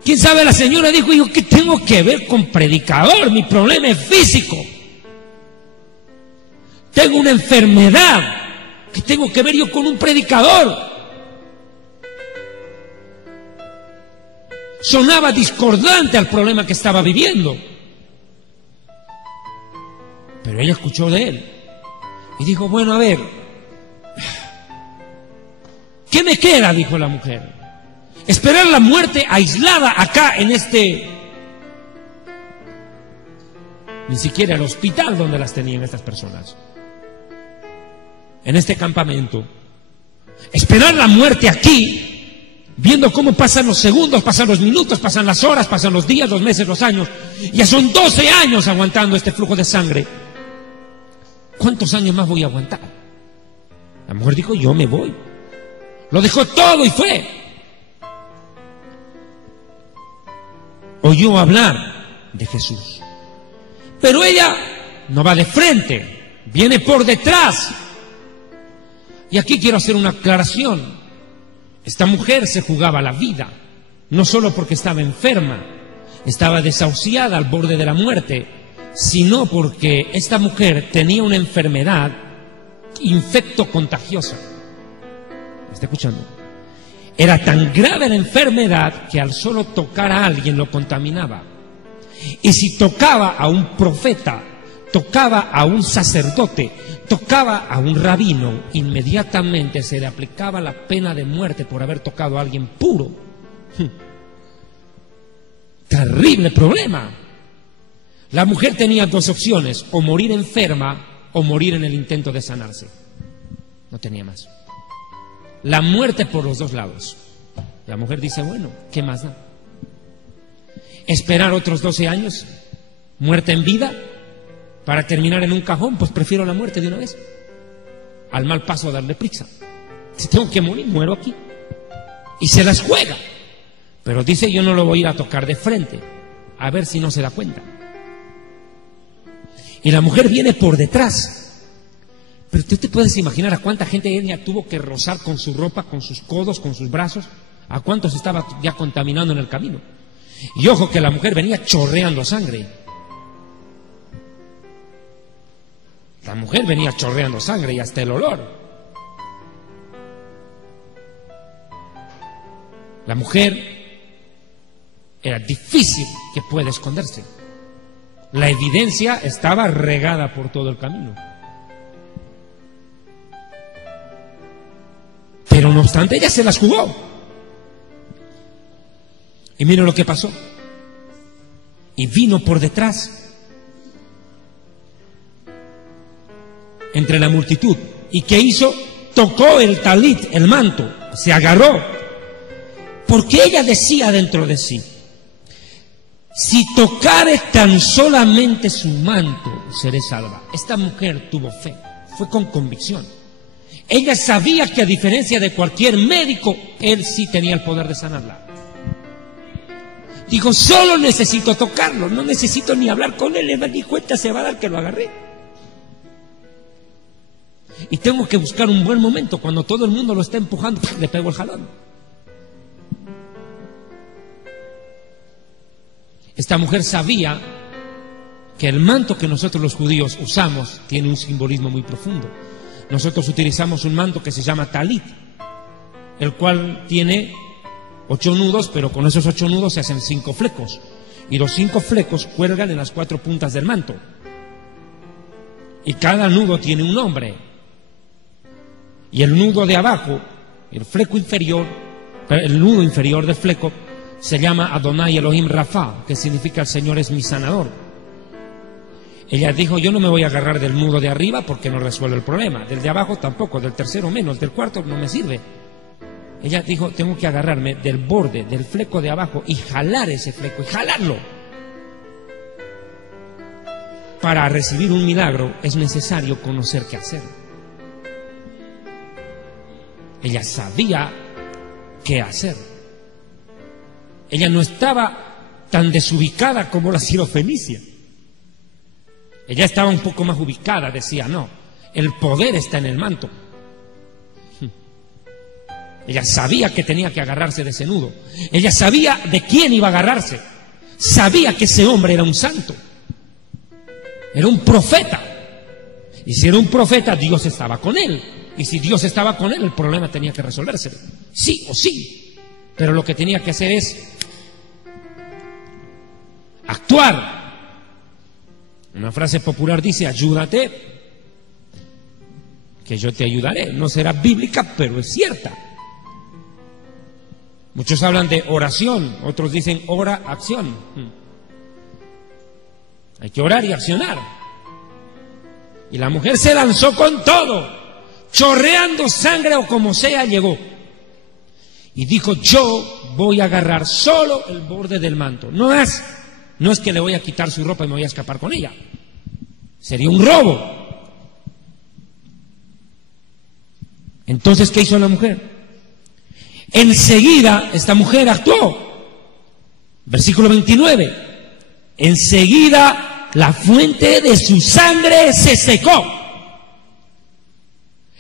¿Quién sabe? La señora dijo, ¿yo qué tengo que ver con predicador? Mi problema es físico. Tengo una enfermedad. ¿Qué tengo que ver yo con un predicador? Sonaba discordante al problema que estaba viviendo. Pero ella escuchó de él y dijo, bueno, a ver, ¿qué me queda? Dijo la mujer. Esperar la muerte aislada acá en este, ni siquiera el hospital donde las tenían estas personas, en este campamento. Esperar la muerte aquí, viendo cómo pasan los segundos, pasan los minutos, pasan las horas, pasan los días, los meses, los años. Ya son 12 años aguantando este flujo de sangre. ¿Cuántos años más voy a aguantar? La mujer dijo, yo me voy. Lo dejó todo y fue. Oyó hablar de Jesús. Pero ella no va de frente, viene por detrás. Y aquí quiero hacer una aclaración. Esta mujer se jugaba la vida, no solo porque estaba enferma, estaba desahuciada al borde de la muerte, sino porque esta mujer tenía una enfermedad infecto-contagiosa. ¿Me está escuchando? Era tan grave la enfermedad que al solo tocar a alguien lo contaminaba. Y si tocaba a un profeta, tocaba a un sacerdote, tocaba a un rabino, inmediatamente se le aplicaba la pena de muerte por haber tocado a alguien puro. Terrible problema. La mujer tenía dos opciones, o morir enferma o morir en el intento de sanarse. No tenía más. La muerte por los dos lados. La mujer dice, bueno, ¿qué más da? Esperar otros 12 años, muerte en vida, para terminar en un cajón, pues prefiero la muerte de una vez. Al mal paso darle prisa. Si tengo que morir, muero aquí. Y se las juega. Pero dice, yo no lo voy a ir a tocar de frente, a ver si no se da cuenta. Y la mujer viene por detrás. Pero tú te puedes imaginar a cuánta gente ella tuvo que rozar con su ropa, con sus codos, con sus brazos, a cuántos estaba ya contaminando en el camino. Y ojo que la mujer venía chorreando sangre. La mujer venía chorreando sangre y hasta el olor. La mujer era difícil que pueda esconderse. La evidencia estaba regada por todo el camino. Pero no obstante, ella se las jugó. Y miren lo que pasó. Y vino por detrás, entre la multitud. ¿Y qué hizo? Tocó el talit, el manto, se agarró. Porque ella decía dentro de sí: si tocare tan solamente su manto, seré salva. Esta mujer tuvo fe, fue con convicción. Ella sabía que a diferencia de cualquier médico, él sí tenía el poder de sanarla. Dijo: solo necesito tocarlo, no necesito ni hablar con él, ni cuenta se va a dar que lo agarré. Y tengo que buscar un buen momento, cuando todo el mundo lo está empujando, le pego el jalón. Esta mujer sabía que el manto que nosotros los judíos usamos tiene un simbolismo muy profundo. Nosotros utilizamos un manto que se llama talit, el cual tiene 8 nudos, pero con esos 8 nudos se hacen 5 flecos. Y los 5 flecos cuelgan en las 4 puntas del manto. Y cada nudo tiene un nombre. Y el nudo de abajo, el fleco inferior, el nudo inferior del fleco, se llama Adonai Elohim Rafa, que significa el Señor es mi sanador. Ella dijo: yo no me voy a agarrar del nudo de arriba porque no resuelve el problema, del de abajo tampoco, del tercero menos, del cuarto no me sirve. Ella dijo: tengo que agarrarme del borde, del fleco de abajo y jalar ese fleco, y jalarlo. Para recibir un milagro es necesario conocer qué hacer. Ella sabía qué hacer. Ella no estaba tan desubicada como la sirofenicia. Ella estaba un poco más ubicada, decía: no, el poder está en el manto. Ella sabía que tenía que agarrarse de ese nudo. Ella sabía de quién iba a agarrarse. Sabía que ese hombre era un santo. Era un profeta. Y si era un profeta, Dios estaba con él. Y si Dios estaba con él, el problema tenía que resolverse. Sí o sí. Pero lo que tenía que hacer es actuar. Una frase popular dice: ayúdate, que yo te ayudaré. No será bíblica, pero es cierta. Muchos hablan de oración, otros dicen ora, acción. Hay que orar y accionar. Y la mujer se lanzó con todo, chorreando sangre o como sea, llegó. Y dijo: yo voy a agarrar solo el borde del manto. No es que le voy a quitar su ropa y me voy a escapar con ella. Sería un robo. Entonces, ¿qué hizo la mujer? Enseguida esta mujer actuó. Versículo 29. Enseguida la fuente de su sangre se secó.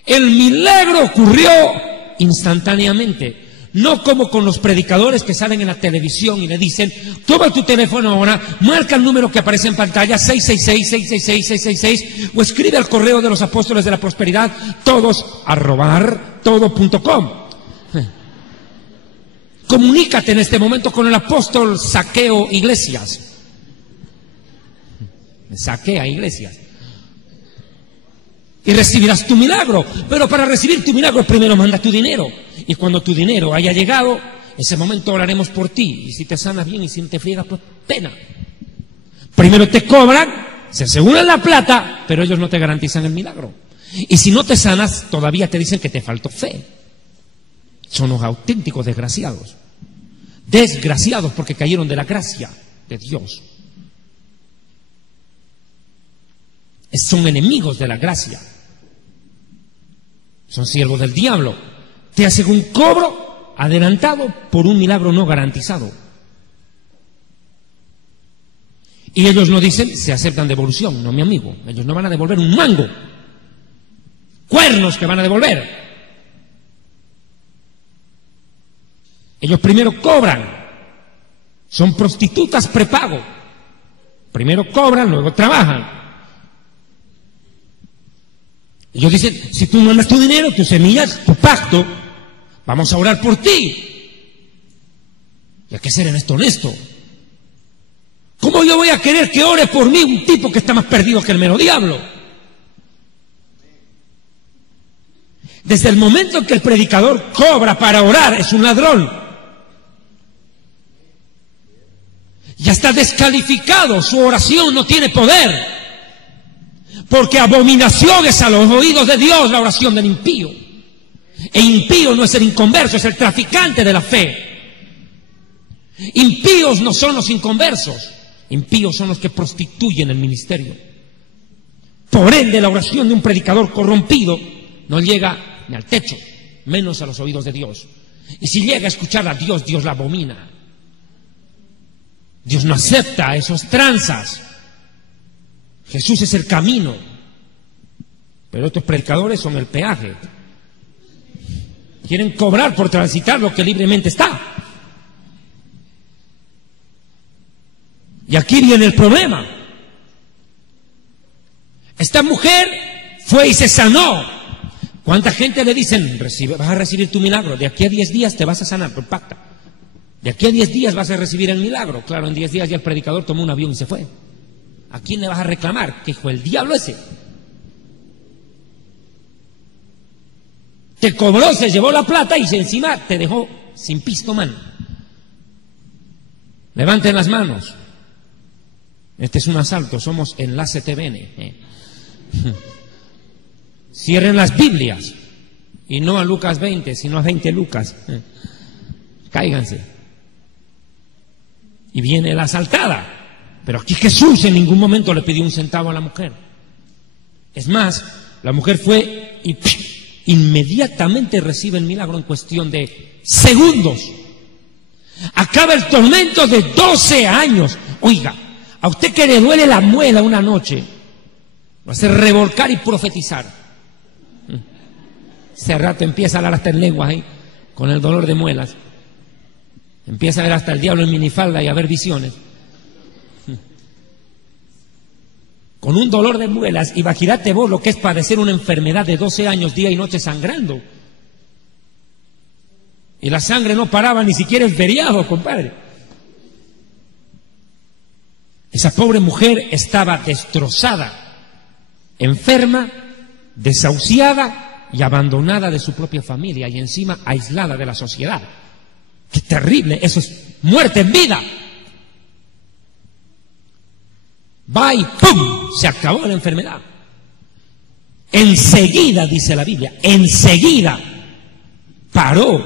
El milagro ocurrió instantáneamente. No como con los predicadores que salen en la televisión y le dicen: toma tu teléfono ahora, marca el número que aparece en pantalla, 666-666-666, o escribe al correo de los apóstoles de la prosperidad, todos@todo.com. Comunícate en este momento con el apóstol Saqueo Iglesias. Saquea Iglesias. Y recibirás tu milagro. Pero para recibir tu milagro primero manda tu dinero. Y cuando tu dinero haya llegado, ese momento oraremos por ti. Y si te sanas bien y si te friegas, pues pena. Primero te cobran, se aseguran la plata, pero ellos no te garantizan el milagro. Y si no te sanas, todavía te dicen que te faltó fe. Son los auténticos desgraciados. Desgraciados porque cayeron de la gracia de Dios. Son enemigos de la gracia. Son siervos del diablo. Te hacen un cobro adelantado por un milagro no garantizado. Y ellos no dicen: se aceptan devolución. No, mi amigo, ellos no van a devolver un mango. Cuernos que van a devolver. Ellos primero cobran. Son prostitutas prepago. Primero cobran, luego trabajan. Ellos dicen, si tú mandas tu dinero, tus semillas, tu pacto, vamos a orar por ti. Y hay que ser honesto. ¿Cómo yo voy a querer que ore por mí un tipo que está más perdido que el mero diablo? Desde el momento en que el predicador cobra para orar, es un ladrón. Ya está descalificado, su oración no tiene poder. Porque abominación es a los oídos de Dios la oración del impío. E impío no es el inconverso, es el traficante de la fe. Impíos no son los inconversos, impíos son los que prostituyen el ministerio. Por ende, la oración de un predicador corrompido no llega ni al techo, menos a los oídos de Dios. Y si llega a escuchar a Dios, Dios la abomina. Dios no acepta esos tranzas. Jesús es el camino, pero estos predicadores son el peaje. Quieren cobrar por transitar lo que libremente está. Y aquí viene el problema. Esta mujer fue y se sanó. ¿Cuánta gente le dicen, vas a recibir tu milagro? De aquí a 10 días te vas a sanar por pacta. De aquí a 10 días vas a recibir el milagro. Claro, en 10 días ya el predicador tomó un avión y se fue. ¿A quién le vas a reclamar? ¿Que hijo el diablo ese? Te cobró, se llevó la plata y encima te dejó sin pisto, man. Levanten las manos. Este es un asalto, somos Enlace TVN. Cierren las Biblias. Y no a Lucas 20, sino a 20 Lucas. Cáiganse. Y viene la asaltada. Pero aquí Jesús en ningún momento le pidió un centavo a la mujer. Es más, la mujer fue y inmediatamente recibe el milagro en cuestión de segundos. Acaba el tormento de 12 años. Oiga, a usted que le duele la muela una noche, va a hacer revolcar y profetizar. Ese rato empieza a hablar hasta en lenguas ahí, con el dolor de muelas. Empieza a ver hasta el diablo en minifalda y a ver visiones. Con un dolor de muelas, imagínate vos lo que es padecer una enfermedad de 12 años, día y noche sangrando. Y la sangre no paraba ni siquiera en feriado, compadre. Esa pobre mujer estaba destrozada, enferma, desahuciada y abandonada de su propia familia y encima aislada de la sociedad. ¡Qué terrible! Eso es muerte en vida. Va y ¡pum! Se acabó la enfermedad. Enseguida, dice la Biblia, enseguida paró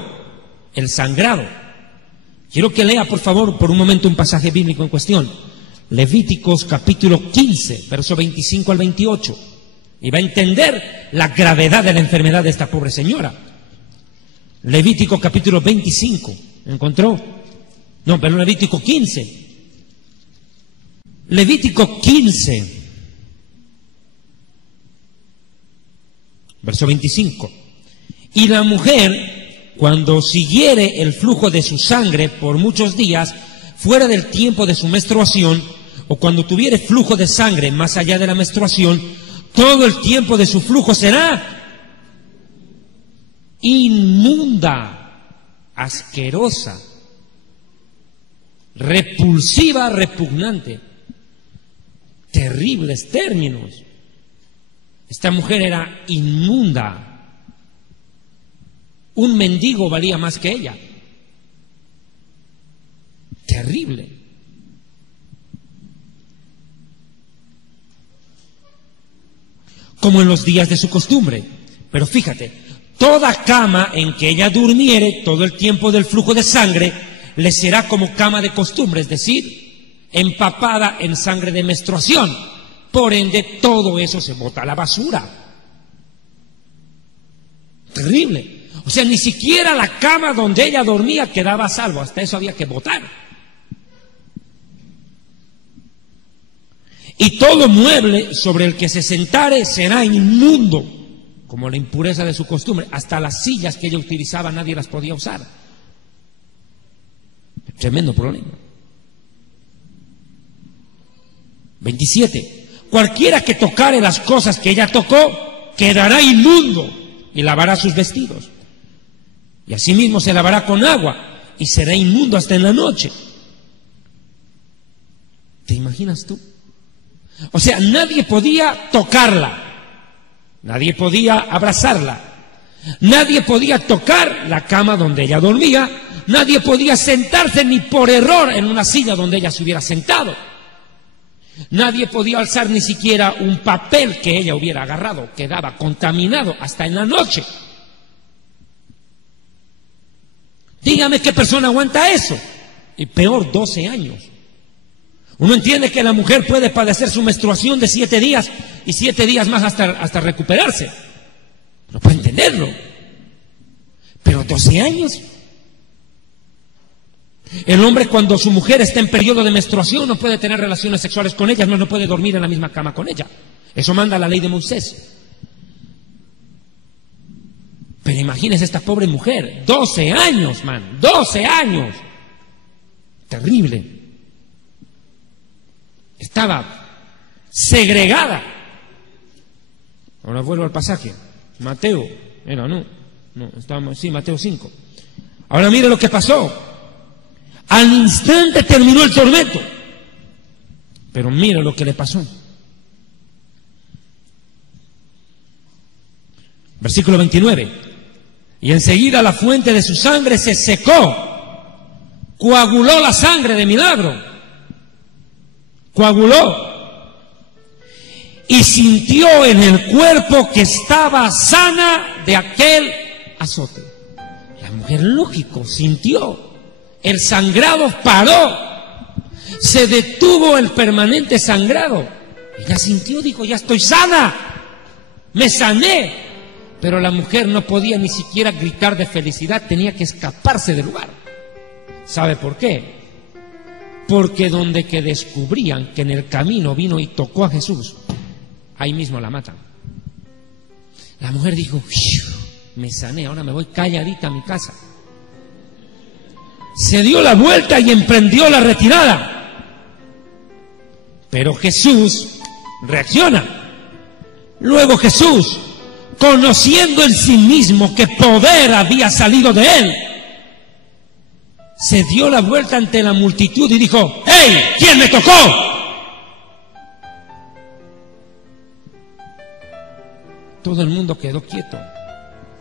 el sangrado. Quiero que lea, por favor, por un momento un pasaje bíblico en cuestión. Levíticos capítulo 15, verso 25 al 28. Y va a entender la gravedad de la enfermedad de esta pobre señora. Levítico capítulo 25. ¿Encontró? No, pero Levítico 15. Levítico 15, verso 25. Y la mujer, cuando siguiere el flujo de su sangre por muchos días, fuera del tiempo de su menstruación, o cuando tuviere flujo de sangre más allá de la menstruación, todo el tiempo de su flujo será inmunda, asquerosa, repulsiva, repugnante. Terribles términos. Esta mujer era inmunda. Un mendigo valía más que ella. Terrible. Como en los días de su costumbre. Pero fíjate, toda cama en que ella durmiere todo el tiempo del flujo de sangre le será como cama de costumbre, es decir, empapada en sangre de menstruación. Por ende, todo eso se bota a la basura. Terrible. O sea, ni siquiera la cama donde ella dormía quedaba a salvo. Hasta eso había que botar. Y todo mueble sobre el que se sentare será inmundo, como la impureza de su costumbre. Hasta las sillas que ella utilizaba nadie las podía usar. Tremendo problema. 27. Cualquiera que tocare las cosas que ella tocó, quedará inmundo y lavará sus vestidos. Y asimismo se lavará con agua y será inmundo hasta en la noche. ¿Te imaginas tú? O sea, nadie podía tocarla, nadie podía abrazarla, nadie podía tocar la cama donde ella dormía, nadie podía sentarse ni por error en una silla donde ella se hubiera sentado. Nadie podía alzar ni siquiera un papel que ella hubiera agarrado, quedaba contaminado hasta en la noche. Dígame qué persona aguanta eso. Y peor, 12 años. Uno entiende que la mujer puede padecer su menstruación de 7 días y 7 días más hasta recuperarse. No puede entenderlo. Pero 12 años. El hombre, cuando su mujer está en periodo de menstruación, no puede tener relaciones sexuales con ella, no puede dormir en la misma cama con ella. Eso manda la ley de Moisés. Pero imagínese esta pobre mujer, 12 años, man, 12 años. Terrible. Estaba segregada. Ahora vuelvo al pasaje. Mateo, Mateo 5. Ahora mire lo que pasó. Al instante terminó el tormento. Pero mira lo que le pasó. Versículo 29. Y enseguida la fuente de su sangre se secó. Coaguló la sangre de milagro. Coaguló. Y sintió en el cuerpo que estaba sana de aquel azote. La mujer, lógico, sintió. El sangrado paró, se detuvo el permanente sangrado. Ella sintió, dijo, ya estoy sana, me sané. Pero la mujer no podía ni siquiera gritar de felicidad, tenía que escaparse del lugar. ¿Sabe por qué? Porque donde que descubrían que en el camino vino y tocó a Jesús, ahí mismo la matan. La mujer dijo, me sané, ahora me voy calladita a mi casa. Se dio la vuelta y emprendió la retirada. Pero Jesús reacciona. Luego Jesús, conociendo en sí mismo que poder había salido de él, se dio la vuelta ante la multitud y dijo, ¡hey! ¿Quién me tocó? Todo el mundo quedó quieto.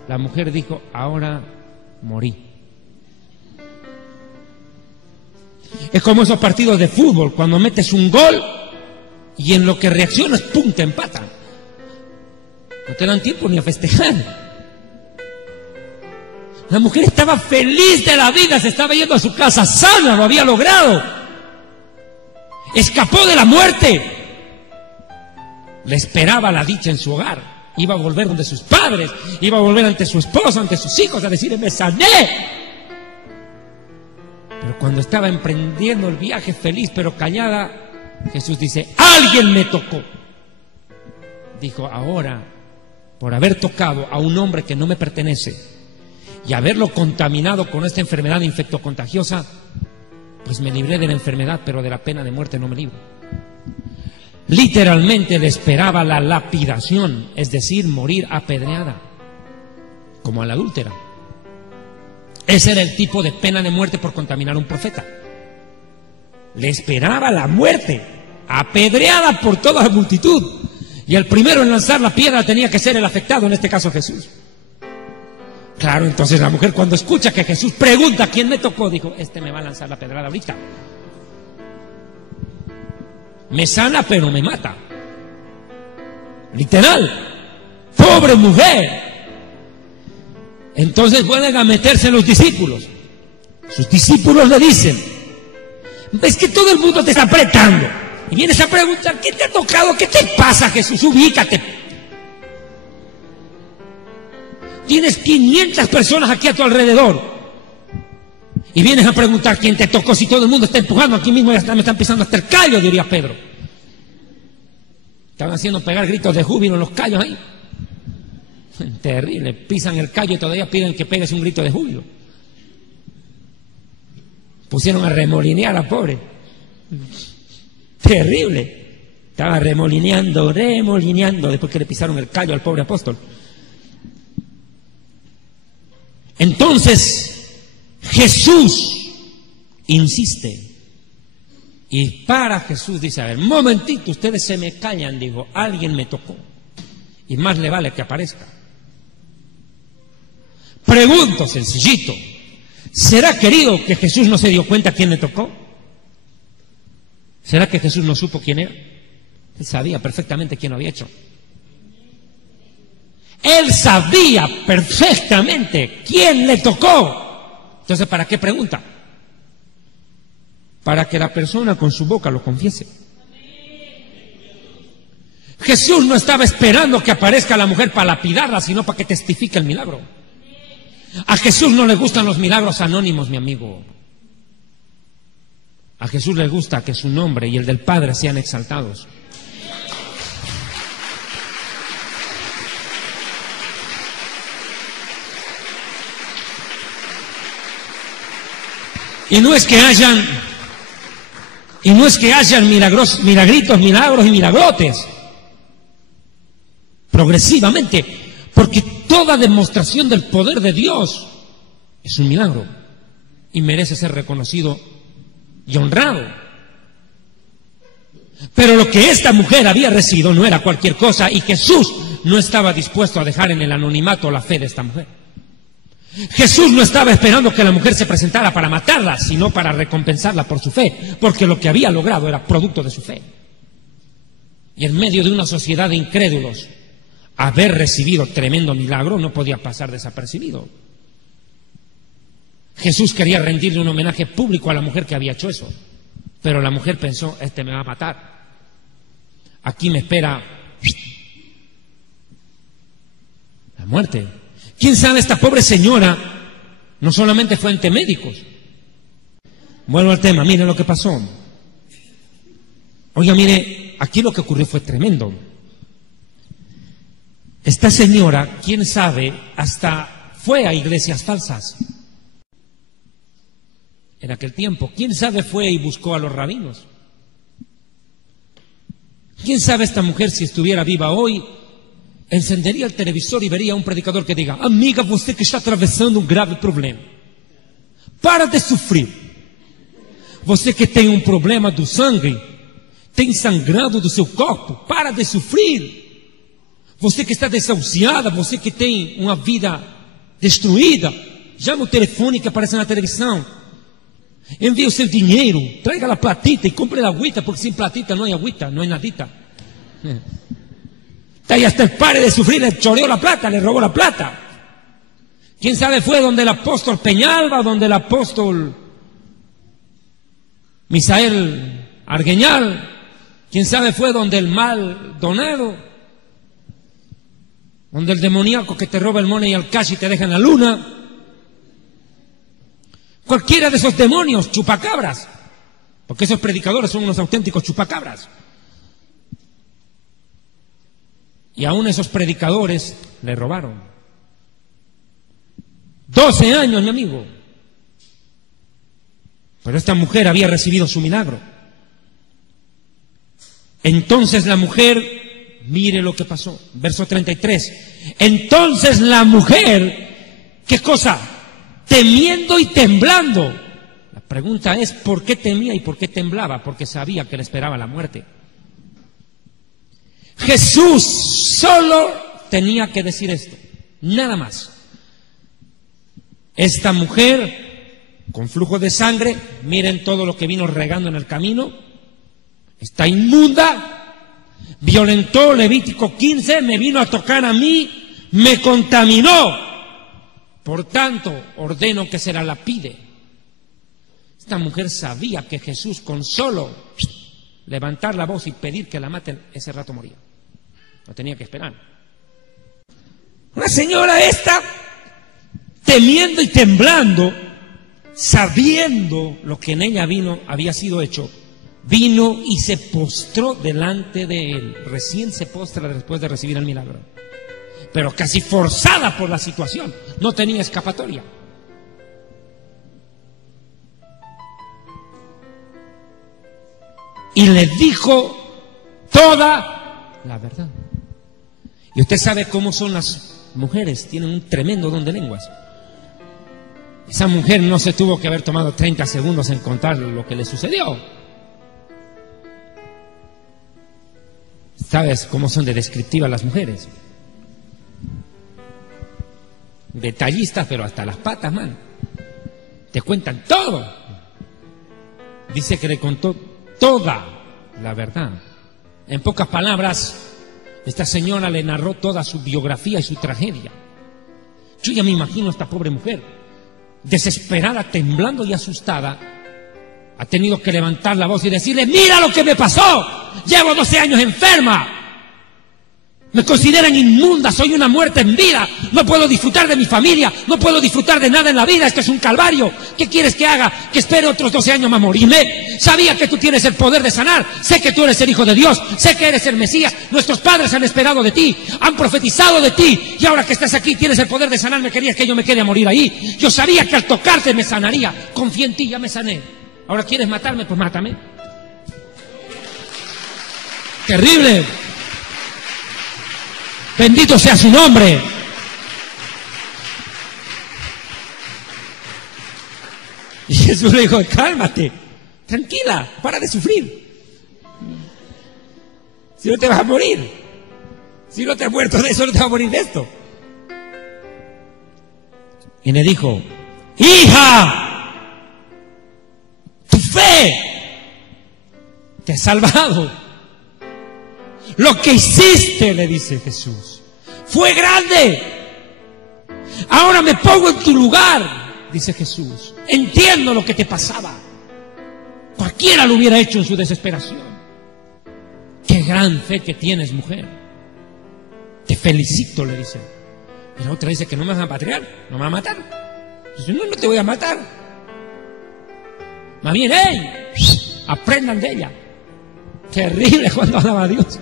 La mujer dijo, ahora morí. Es como esos partidos de fútbol, cuando metes un gol y en lo que reaccionas, ¡pum!, te empatan. No te dan tiempo ni a festejar. La mujer estaba feliz de la vida, se estaba yendo a su casa sana, lo había logrado. Escapó de la muerte. Le esperaba la dicha en su hogar. Iba a volver donde sus padres, iba a volver ante su esposo, ante sus hijos, a decirle, me sané. Pero cuando estaba emprendiendo el viaje feliz pero callada, Jesús dice, alguien me tocó. Dijo, ahora, por haber tocado a un hombre que no me pertenece y haberlo contaminado con esta enfermedad infectocontagiosa, pues me libré de la enfermedad, pero de la pena de muerte no me libro. Literalmente le esperaba la lapidación, es decir, morir apedreada, como a la adúltera. Ese era el tipo de pena de muerte por contaminar a un profeta. Le esperaba la muerte, apedreada por toda la multitud. Y el primero en lanzar la piedra tenía que ser el afectado, en este caso Jesús. Claro, entonces la mujer, cuando escucha que Jesús pregunta quién me tocó, dijo, este me va a lanzar la pedrada ahorita. Me sana pero me mata. Literal. Pobre mujer. Entonces vuelven a meterse los discípulos. Sus discípulos le dicen, ves que todo el mundo te está apretando y vienes a preguntar, ¿qué te ha tocado? ¿Qué te pasa, Jesús? Ubícate. Tienes 500 personas aquí a tu alrededor y vienes a preguntar quién te tocó, si todo el mundo está empujando aquí mismo, ya me están pisando hasta el callo, diría Pedro. Estaban haciendo pegar gritos de júbilo en los callos ahí. Terrible, pisan el callo y todavía piden que pegues un grito de júbilo. Pusieron a remolinear a la pobre. Terrible. Estaba remolineando, después que le pisaron el callo al pobre apóstol. Entonces, Jesús insiste. Y para Jesús dice, a ver, momentito, ustedes se me callan, digo, alguien me tocó. Y más le vale que aparezca. Pregunto, sencillito, ¿será, querido, que Jesús no se dio cuenta quién le tocó? ¿Será que Jesús no supo quién era? Él sabía perfectamente quién lo había hecho. Él sabía perfectamente quién le tocó. Entonces, ¿para qué pregunta? Para que la persona con su boca lo confiese. Jesús no estaba esperando que aparezca la mujer para lapidarla, sino para que testifique el milagro. A Jesús no le gustan los milagros anónimos, mi amigo. A Jesús le gusta que su nombre y el del Padre sean exaltados. Y no es que hayan milagros y milagrotes progresivamente, porque toda demostración del poder de Dios es un milagro y merece ser reconocido y honrado. Pero lo que esta mujer había recibido no era cualquier cosa, y Jesús no estaba dispuesto a dejar en el anonimato la fe de esta mujer. Jesús no estaba esperando que la mujer se presentara para matarla, sino para recompensarla por su fe, porque lo que había logrado era producto de su fe. Y en medio de una sociedad de incrédulos, haber recibido tremendo milagro no podía pasar desapercibido. Jesús quería rendirle un homenaje público a la mujer que había hecho eso, pero la mujer pensó, este me va a matar, aquí me espera la muerte. ¿Quién sabe? Esta pobre señora no solamente fue ante médicos. Vuelvo al tema, mire lo que pasó. Oiga, mire, aquí lo que ocurrió fue tremendo. Esta señora, quién sabe, hasta fue a iglesias falsas. En aquel tiempo, quién sabe, fue y buscó a los rabinos. Quién sabe, esta mujer, si estuviera viva hoy, encenderia el televisor e veria um predicador que diga: amiga, você que está atravessando um grave problema, para de sofrer. Você que tem um problema do sangue, tem sangrado do seu corpo, para de sofrer. Você que está desahuciada, você que tem uma vida destruída, chama o telefone que aparece na televisão, envie o seu dinheiro, traga a platita e compre a agüita, porque sem platita não é agüita, não é nadita. Y hasta el padre de sufrir le choreó la plata, le robó la plata. ¿Quién sabe fue donde el apóstol Peñalba, donde el apóstol Misael Argueñal? ¿Quién sabe fue donde el Maldonado, donde el demoníaco que te roba el money y el cash y te deja en la luna? Cualquiera de esos demonios, chupacabras, porque esos predicadores son unos auténticos chupacabras. Y aún esos predicadores le robaron. 12 años, mi amigo. Pero esta mujer había recibido su milagro. Entonces la mujer, mire lo que pasó, verso 33. Entonces la mujer, ¿qué cosa? Temiendo y temblando. La pregunta es, ¿por qué temía y por qué temblaba? Porque sabía que le esperaba la muerte. Jesús solo tenía que decir esto, nada más. Esta mujer con flujo de sangre, miren todo lo que vino regando en el camino, está inmunda, violentó Levítico 15, me vino a tocar a mí, me contaminó. Por tanto, ordeno que se la lapide. Esta mujer sabía que Jesús, con solo levantar la voz y pedir que la maten, ese rato moría. No tenía que esperar. Una señora esta, temiendo y temblando, sabiendo lo que en ella había sido hecho, vino y se postró delante de él. Recién se postra después de recibir el milagro, pero casi forzada por la situación, no tenía escapatoria. Y le dijo toda la verdad. Y usted sabe cómo son las mujeres, tienen un tremendo don de lenguas. Esa mujer no se tuvo que haber tomado 30 segundos en contar lo que le sucedió. ¿Sabes cómo son de descriptivas las mujeres? Detallistas, pero hasta las patas, man. Te cuentan todo. Dice que le contó toda la verdad. En pocas palabras, esta señora le narró toda su biografía y su tragedia. Yo ya me imagino a esta pobre mujer, desesperada, temblando y asustada, ha tenido que levantar la voz y decirle: mira lo que me pasó, llevo 12 años enferma, me consideran inmunda, soy una muerte en vida, no puedo disfrutar de mi familia, no puedo disfrutar de nada en la vida, esto es un calvario. ¿Qué quieres que haga? ¿Que espere otros 12 años más morirme? Sabía que tú tienes el poder de sanar, sé que tú eres el Hijo de Dios, sé que eres el Mesías, nuestros padres han esperado de ti, han profetizado de ti, y ahora que estás aquí tienes el poder de sanar, querías que yo me quede a morir ahí. Yo sabía que al tocarte me sanaría, confié en ti, ya me sané. Ahora quieres matarme, pues mátame. Terrible. Bendito sea su nombre. Y Jesús le dijo: cálmate, tranquila, para de sufrir. Si no te vas a morir, si no te has muerto de eso, no te vas a morir de esto. Y le dijo: hija, tu fe te ha salvado. Lo que hiciste, le dice Jesús, fue grande. Ahora me pongo en tu lugar, dice Jesús. Entiendo lo que te pasaba. Cualquiera lo hubiera hecho en su desesperación. Qué gran fe que tienes, mujer. Te felicito, le dice. Y la otra dice que no me vas a apatrear, no me vas a matar. Dice: no, no te voy a matar. Más bien, ¡hey! Aprendan de ella. Terrible cuando alaba a Dios.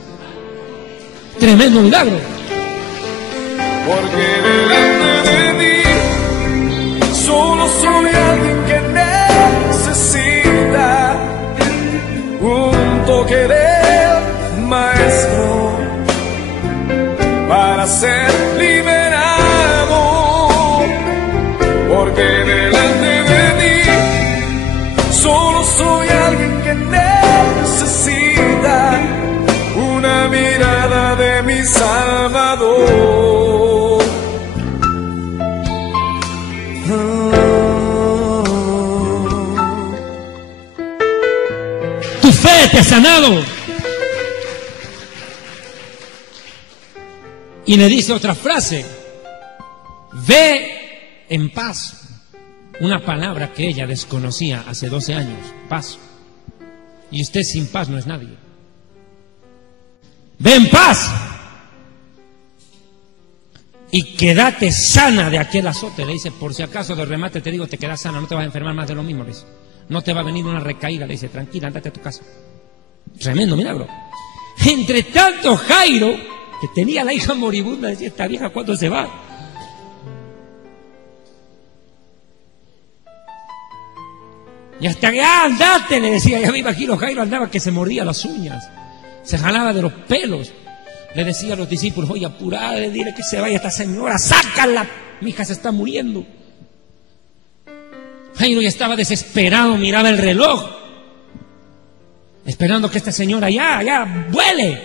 Tremendo milagro. Porque delante de ti solo soy alguien que necesita un toque del Maestro para ser liberado. Porque delante de ti solo soy alguien que necesita una mirada de mi Salvador. Tu fe te ha sanado. Y le dice otra frase: ve en paz. Una palabra que ella desconocía hace 12 años. Paz. Y usted sin paz no es nadie. Ve en paz y quédate sana de aquel azote. Le dice: por si acaso de remate te digo, te quedas sana, no te vas a enfermar más de lo mismo. Le dice: no te va a venir una recaída. Le dice: tranquila, andate a tu casa. Tremendo milagro. Entre tanto, Jairo, que tenía la hija moribunda, decía: esta vieja, ¿cuándo se va? Y hasta que, andate, le decía. Ya me imagino, Jairo andaba que se mordía las uñas, se jalaba de los pelos. Le decía a los discípulos: oye, apurad, dile que se vaya esta señora, sácala, mi hija se está muriendo. Jairo ya estaba desesperado, miraba el reloj, esperando que esta señora ya vuele.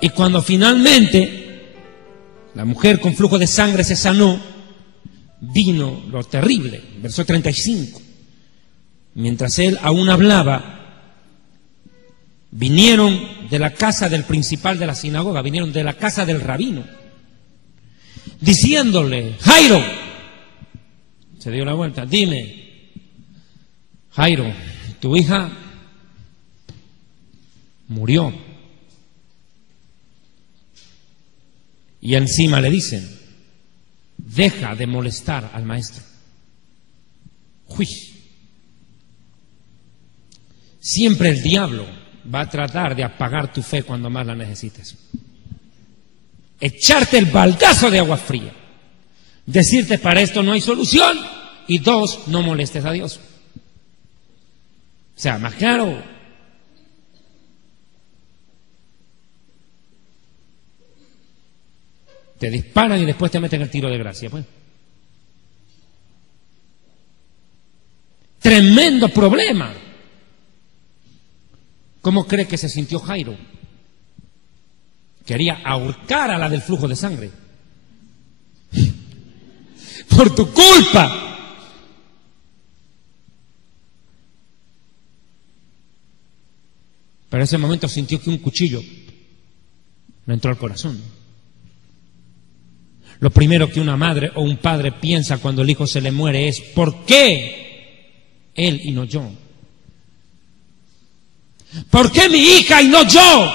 Y cuando finalmente la mujer con flujo de sangre se sanó, vino lo terrible. Verso 35. Mientras él aún hablaba, vinieron de la casa del principal de la sinagoga, vinieron de la casa del rabino, diciéndole: Jairo, se dio la vuelta, dime, Jairo, tu hija murió. Y encima le dicen: deja de molestar al maestro. Uy. Siempre el diablo va a tratar de apagar tu fe cuando más la necesites. Echarte el baldazo de agua fría. Decirte: para esto no hay solución. Y 2, no molestes a Dios. O sea, más claro, Te disparan y después te meten el tiro de gracia, pues. Tremendo problema. ¿Cómo cree que se sintió Jairo? Quería ahorcar a la del flujo de sangre. Por tu culpa. Pero en ese momento sintió que un cuchillo le entró al corazón. Lo primero que una madre o un padre piensa cuando el hijo se le muere es: ¿por qué él y no yo? ¿Por qué mi hija y no yo?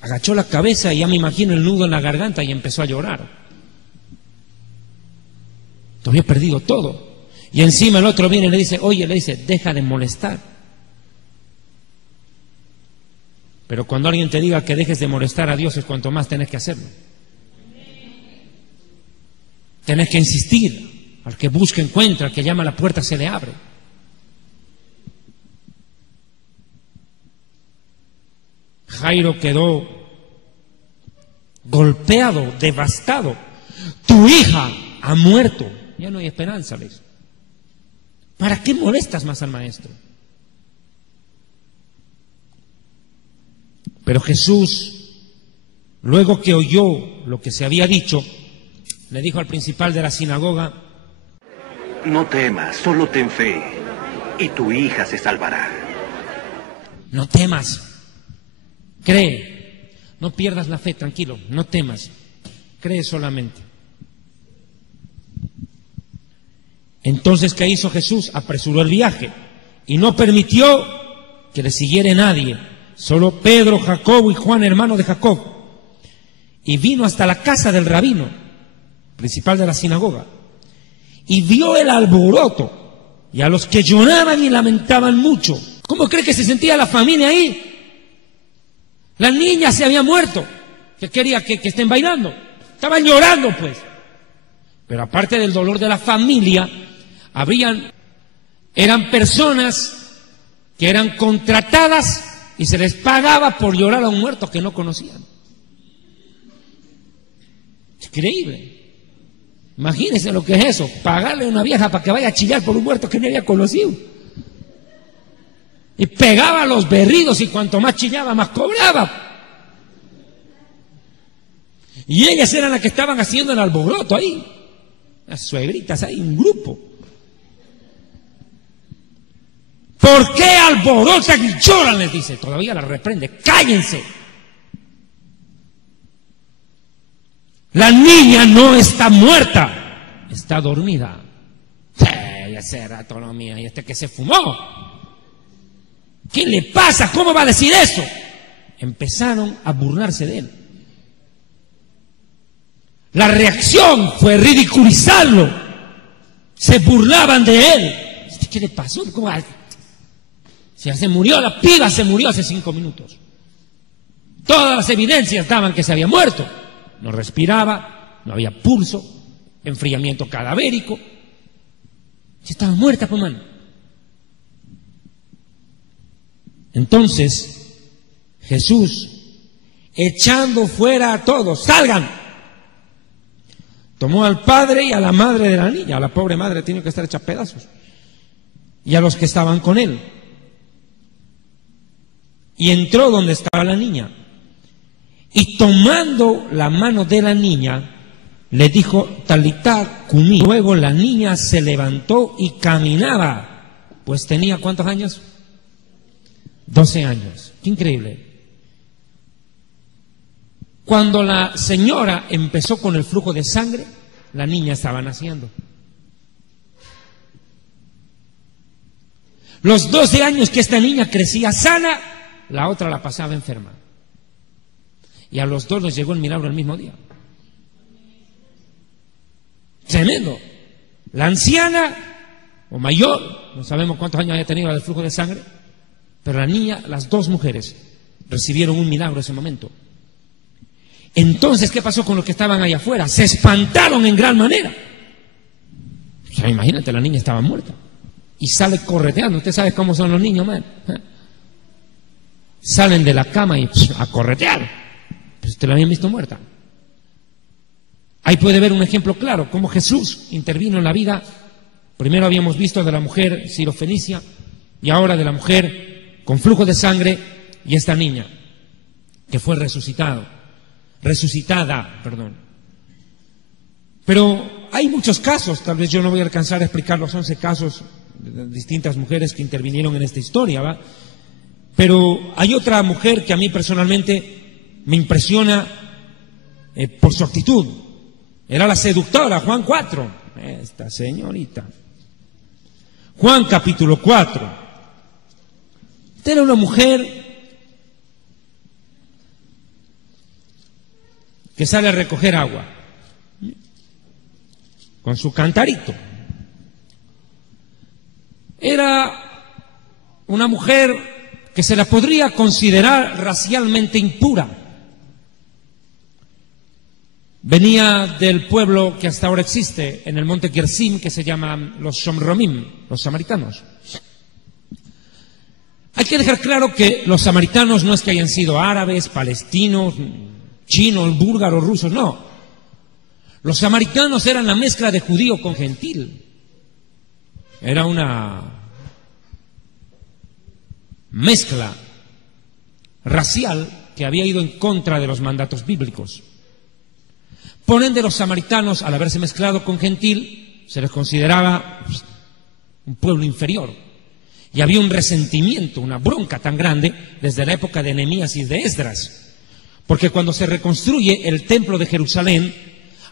Agachó la cabeza y ya me imagino el nudo en la garganta y empezó a llorar. Te había perdido todo. Y encima el otro viene y le dice: oye, le dice, deja de molestar. Pero cuando alguien te diga que dejes de molestar a Dios es cuanto más tenés que hacerlo. Tenés que insistir. Al que busca encuentra, al que llama a la puerta se le abre. Jairo quedó golpeado, devastado. Tu hija ha muerto. Ya no hay esperanza, le dice. ¿Para qué molestas más al maestro? Pero Jesús, luego que oyó lo que se había dicho, le dijo al principal de la sinagoga: no temas, solo ten fe, y tu hija se salvará. No temas, cree, no pierdas la fe, tranquilo, no temas, cree solamente. Entonces, ¿qué hizo Jesús? Apresuró el viaje y no permitió que le siguiera nadie, solo Pedro, Jacobo y Juan, hermano de Jacob. Y vino hasta la casa del rabino, principal de la sinagoga, y vio el alboroto y a los que lloraban y lamentaban mucho. ¿Cómo cree que se sentía la familia ahí? La niña se había muerto, que quería que estén bailando, estaban llorando pues. Pero aparte del dolor de la familia, eran personas que eran contratadas y se les pagaba por llorar a un muerto que no conocían. Increíble. Imagínense lo que es eso, pagarle a una vieja para que vaya a chillar por un muerto que no había conocido. Y pegaba los berridos y cuanto más chillaba, más cobraba. Y ellas eran las que estaban haciendo el alboroto ahí. Las suegritas ahí, un grupo. ¿Por qué alborotan y lloran? Les dice, todavía la reprende. ¡Cállense! La niña no está muerta, está dormida. Ya hace rato no mía, y este que se fumó. ¿Qué le pasa? ¿Cómo va a decir eso? Empezaron a burlarse de él. La reacción fue ridiculizarlo. Se burlaban de él. ¿Qué le pasó? ¿Cómo? Se murió la piba, se murió hace 5 minutos. Todas las evidencias daban que se había muerto. No respiraba, no había pulso, enfriamiento cadavérico. Si estaba muerta, pues mano. Entonces, Jesús, echando fuera a todos, salgan. Tomó al padre y a la madre de la niña. A la pobre madre tiene que estar hecha pedazos. Y a los que estaban con él. Y entró donde estaba la niña. Y tomando la mano de la niña, le dijo: Talitá cumí. Luego la niña se levantó y caminaba. Pues tenía ¿cuántos años? 12 años. Qué increíble. Cuando la señora empezó con el flujo de sangre, la niña estaba naciendo. Los 12 años que esta niña crecía sana, la otra la pasaba enferma. Y a los dos les llegó el milagro el mismo día. Tremendo. La anciana o mayor, no sabemos cuántos años había tenido el flujo de sangre, pero la niña, las dos mujeres, recibieron un milagro en ese momento. Entonces, ¿qué pasó con los que estaban allá afuera? Se espantaron en gran manera. O sea, imagínate, la niña estaba muerta. Y sale correteando. Usted sabe cómo son los niños, man. Salen de la cama y a corretear. Pues te la habían visto muerta. Ahí puede ver un ejemplo claro, cómo Jesús intervino en la vida. Primero habíamos visto de la mujer sirofenicia y ahora de la mujer con flujo de sangre y esta niña que fue resucitada. Pero hay muchos casos, tal vez yo no voy a alcanzar a explicar los 11 casos de distintas mujeres que intervinieron en esta historia, ¿va? Pero hay otra mujer que a mí personalmente me impresiona por su actitud. Era la seductora, Juan 4, esta señorita. Juan capítulo 4. Esta era una mujer que sale a recoger agua con su cantarito. Era una mujer que se la podría considerar racialmente impura. Venía del pueblo que hasta ahora existe en el monte Gerizim, que se llaman los Shomromim, los samaritanos. Hay que dejar claro que los samaritanos no es que hayan sido árabes, palestinos, chinos, búlgaros, rusos, no. Los samaritanos eran la mezcla de judío con gentil. Era una mezcla racial que había ido en contra de los mandatos bíblicos. Por ende, los samaritanos, al haberse mezclado con gentil, se les consideraba un pueblo inferior. Y había un resentimiento, una bronca tan grande desde la época de Nehemías y de Esdras. Porque cuando se reconstruye el templo de Jerusalén,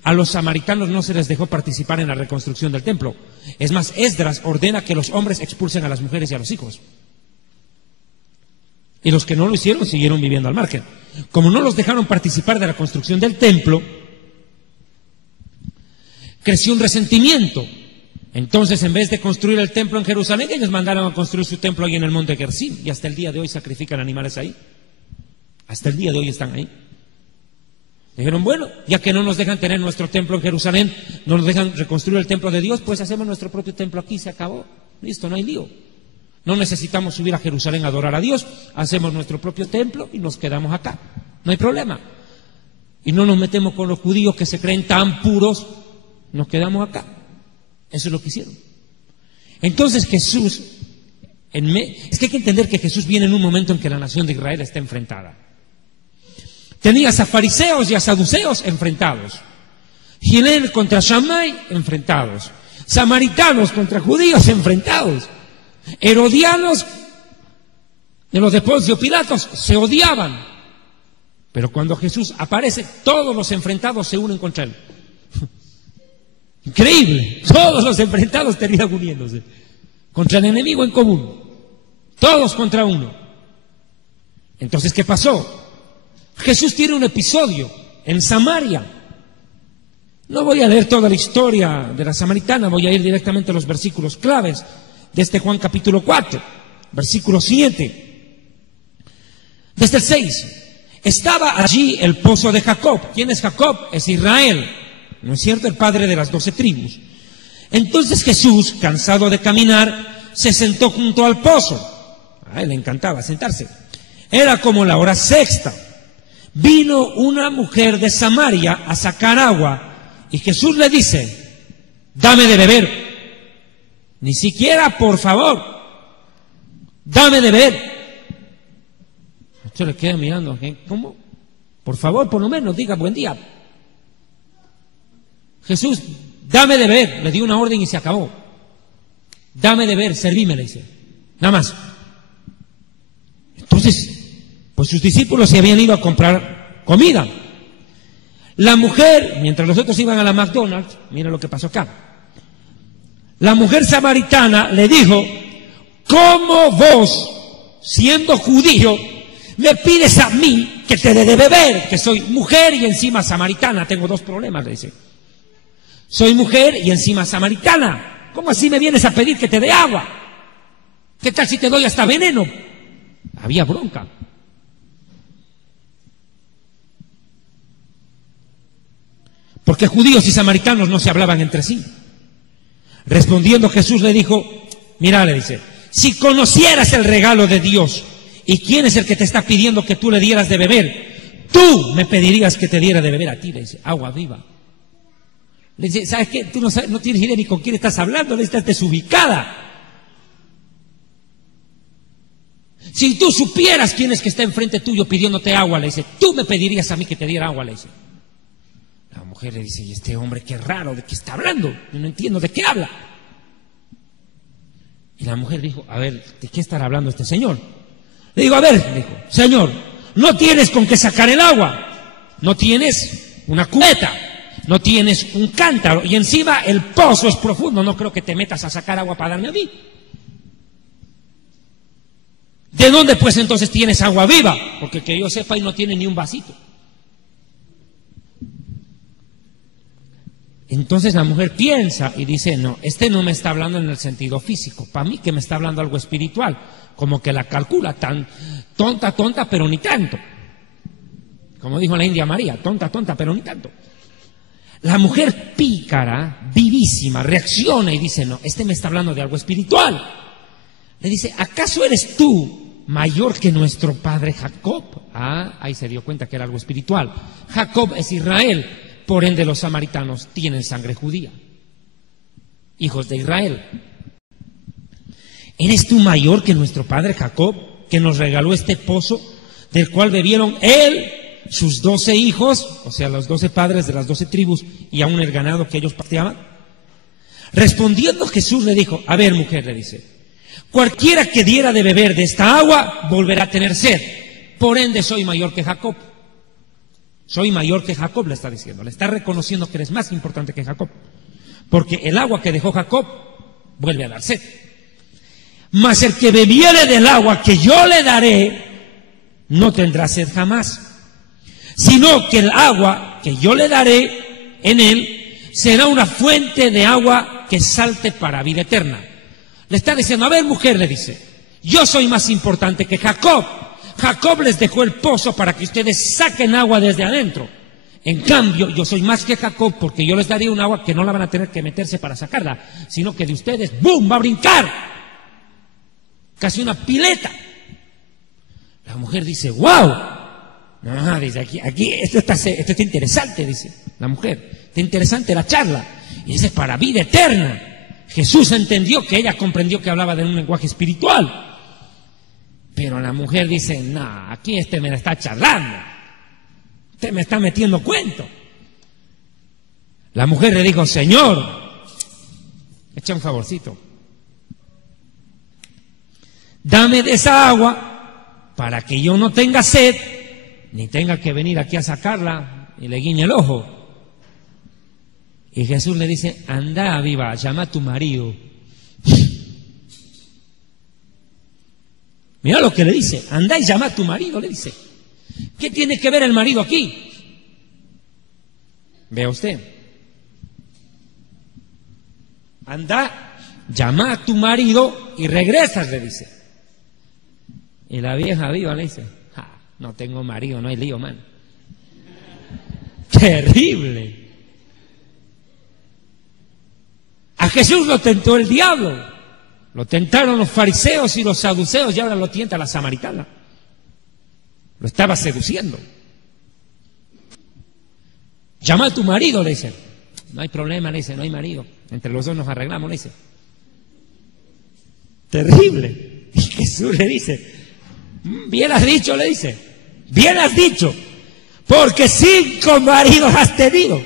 a los samaritanos no se les dejó participar en la reconstrucción del templo. Es más, Esdras ordena que los hombres expulsen a las mujeres y a los hijos. Y los que no lo hicieron siguieron viviendo al margen. Como no los dejaron participar de la construcción del templo, creció un resentimiento. Entonces, en vez de construir el templo en Jerusalén, ellos mandaron a construir su templo ahí en el monte Gerizim. Y hasta el día de hoy sacrifican animales ahí. Hasta el día de hoy están ahí. Dijeron, bueno, ya que no nos dejan tener nuestro templo en Jerusalén, no nos dejan reconstruir el templo de Dios, pues hacemos nuestro propio templo aquí, se acabó. Listo, no hay lío. No necesitamos subir a Jerusalén a adorar a Dios, hacemos nuestro propio templo y nos quedamos acá. No hay problema. Y no nos metemos con los judíos que se creen tan puros, nos quedamos acá. Eso es lo que hicieron. Entonces Jesús, es que hay que entender que Jesús viene en un momento en que la nación de Israel está enfrentada. Tenías a fariseos y a saduceos enfrentados. Gilel contra Shammai enfrentados. Samaritanos contra judíos enfrentados. Herodianos de los de Poncio Pilatos se odiaban. Pero cuando Jesús aparece, todos los enfrentados se unen contra él. Increíble. Todos los enfrentados terminan uniéndose contra el enemigo en común. Todos contra uno. Entonces, ¿qué pasó? Jesús tiene un episodio en Samaria. No voy a leer toda la historia de la samaritana, voy a ir directamente a los versículos claves de este Juan capítulo 4, versículo 7. Desde el 6. Estaba allí el pozo de Jacob. ¿Quién es Jacob? Es Israel. ¿No es cierto? El padre de las 12 tribus. Entonces Jesús, cansado de caminar, se sentó junto al pozo. A él le encantaba sentarse. Era como la hora sexta. Vino una mujer de Samaria a sacar agua y Jesús le dice, dame de beber. Ni siquiera, por favor, dame de beber. Usted le queda mirando, ¿cómo? Por favor, por lo menos diga buen día. Jesús, dame de beber. Le dio una orden y se acabó. Dame de beber, servíme, le dice. Nada más. Entonces, pues sus discípulos se habían ido a comprar comida. La mujer, mientras los otros iban a la McDonald's, mira lo que pasó acá. La mujer samaritana le dijo, ¿cómo vos, siendo judío, me pides a mí que te dé de beber? Que soy mujer y encima samaritana. Tengo dos problemas, le dice. Soy mujer y encima samaritana. ¿Cómo así me vienes a pedir que te dé agua? ¿Qué tal si te doy hasta veneno? Había bronca. Porque judíos y samaritanos no se hablaban entre sí. Respondiendo Jesús le dijo, mira, le dice, si conocieras el regalo de Dios y quién es el que te está pidiendo que tú le dieras de beber, tú me pedirías que te diera de beber a ti, le dice, agua viva. Le dice, ¿sabes qué? Tú no tienes idea ni con quién estás hablando, le estás desubicada. Si tú supieras quién es que está enfrente tuyo pidiéndote agua, le dice, tú me pedirías a mí que te diera agua, le dice. La mujer le dice, y este hombre qué raro, ¿de qué está hablando? Yo no entiendo de qué habla. Y la mujer dijo, a ver, ¿de qué estará hablando este señor? Le digo, a ver, le dijo, señor, no tienes con qué sacar el agua, no tienes una cubeta, no tienes un cántaro, y encima el pozo es profundo, no creo que te metas a sacar agua para darme a mí. ¿De dónde pues entonces tienes agua viva? Porque que yo sepa, y no tiene ni un vasito. Entonces la mujer piensa y dice, no, este no me está hablando en el sentido físico, para mí que me está hablando algo espiritual, como que la calcula, tan tonta, pero ni tanto. Como dijo la India María, tonta, pero ni tanto. La mujer pícara, vivísima, reacciona y dice, no, este me está hablando de algo espiritual. Le dice, ¿acaso eres tú mayor que nuestro padre Jacob? Ah, ahí se dio cuenta que era algo espiritual. Jacob es Israel, por ende los samaritanos tienen sangre judía, hijos de Israel. ¿Eres tú mayor que nuestro padre Jacob, que nos regaló este pozo, del cual bebieron él, sus 12 hijos, o sea, los 12 padres de las 12 tribus, y aún el ganado que ellos pasteaban? Respondiendo Jesús le dijo, a ver, mujer, le dice, cualquiera que diera de beber de esta agua volverá a tener sed. Por ende soy mayor que Jacob. Soy mayor que Jacob, le está diciendo. Le está reconociendo que eres más importante que Jacob. Porque el agua que dejó Jacob vuelve a dar sed. Mas el que bebiere del agua que yo le daré no tendrá sed jamás. Sino que el agua que yo le daré en él será una fuente de agua que salte para vida eterna. Le está diciendo, a ver, mujer, le dice, yo soy más importante que Jacob. Jacob les dejó el pozo para que ustedes saquen agua desde adentro. En cambio, yo soy más que Jacob porque yo les daría un agua que no la van a tener que meterse para sacarla, sino que de ustedes, ¡bum!, va a brincar. Casi una pileta. La mujer dice, ¡wow! No, dice, aquí esto está interesante, dice la mujer. Está interesante la charla. Y dice, para vida eterna. Jesús entendió que ella comprendió que hablaba de un lenguaje espiritual. Pero la mujer dice, no, aquí este me la está charlando. Usted me está metiendo cuento. La mujer le dijo, Señor, echa un favorcito. Dame de esa agua para que yo no tenga sed, ni tenga que venir aquí a sacarla, y le guiña el ojo. Y Jesús le dice, anda viva, llama a tu marido. Mira lo que le dice, anda y llama a tu marido, le dice. ¿Qué tiene que ver el marido aquí? Vea usted. Anda, llama a tu marido y regresas, le dice. Y la vieja viva le dice, no tengo marido, no hay lío, man. Terrible. A Jesús lo tentó el diablo, lo tentaron los fariseos y los saduceos, y ahora lo tienta la samaritana. Lo estaba seduciendo. Llama a tu marido, le dice. No hay problema, le dice, no hay marido. Entre los dos nos arreglamos, le dice. Terrible. Y Jesús le dice, bien has dicho, le dice, bien has dicho, porque 5 maridos has tenido.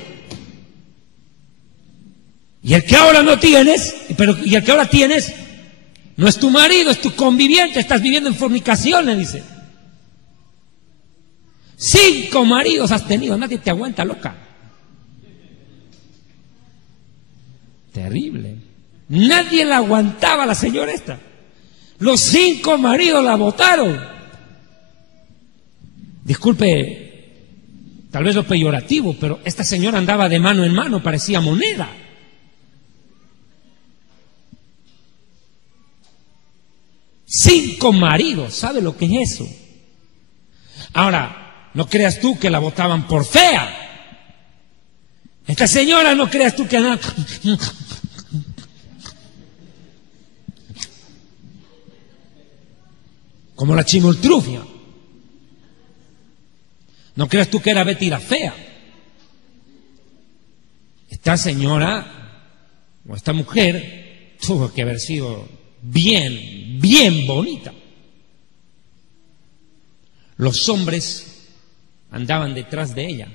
Y el que ahora no tienes, y el que ahora tienes, no es tu marido, es tu conviviente, estás viviendo en fornicación, le dice. 5 maridos has tenido, nadie te aguanta, loca. Terrible. Nadie la aguantaba a la señora esta. Los 5 maridos la botaron. Disculpe, tal vez lo peyorativo, pero esta señora andaba de mano en mano, parecía moneda. Cinco maridos, ¿sabe lo que es eso? Ahora, no creas tú que la votaban por fea. Esta señora, no creas tú que andaba como la chimoltrufia. No creas tú que era Betty la fea. Esta señora, o esta mujer, tuvo que haber sido bien bonita. Los hombres andaban detrás de ella,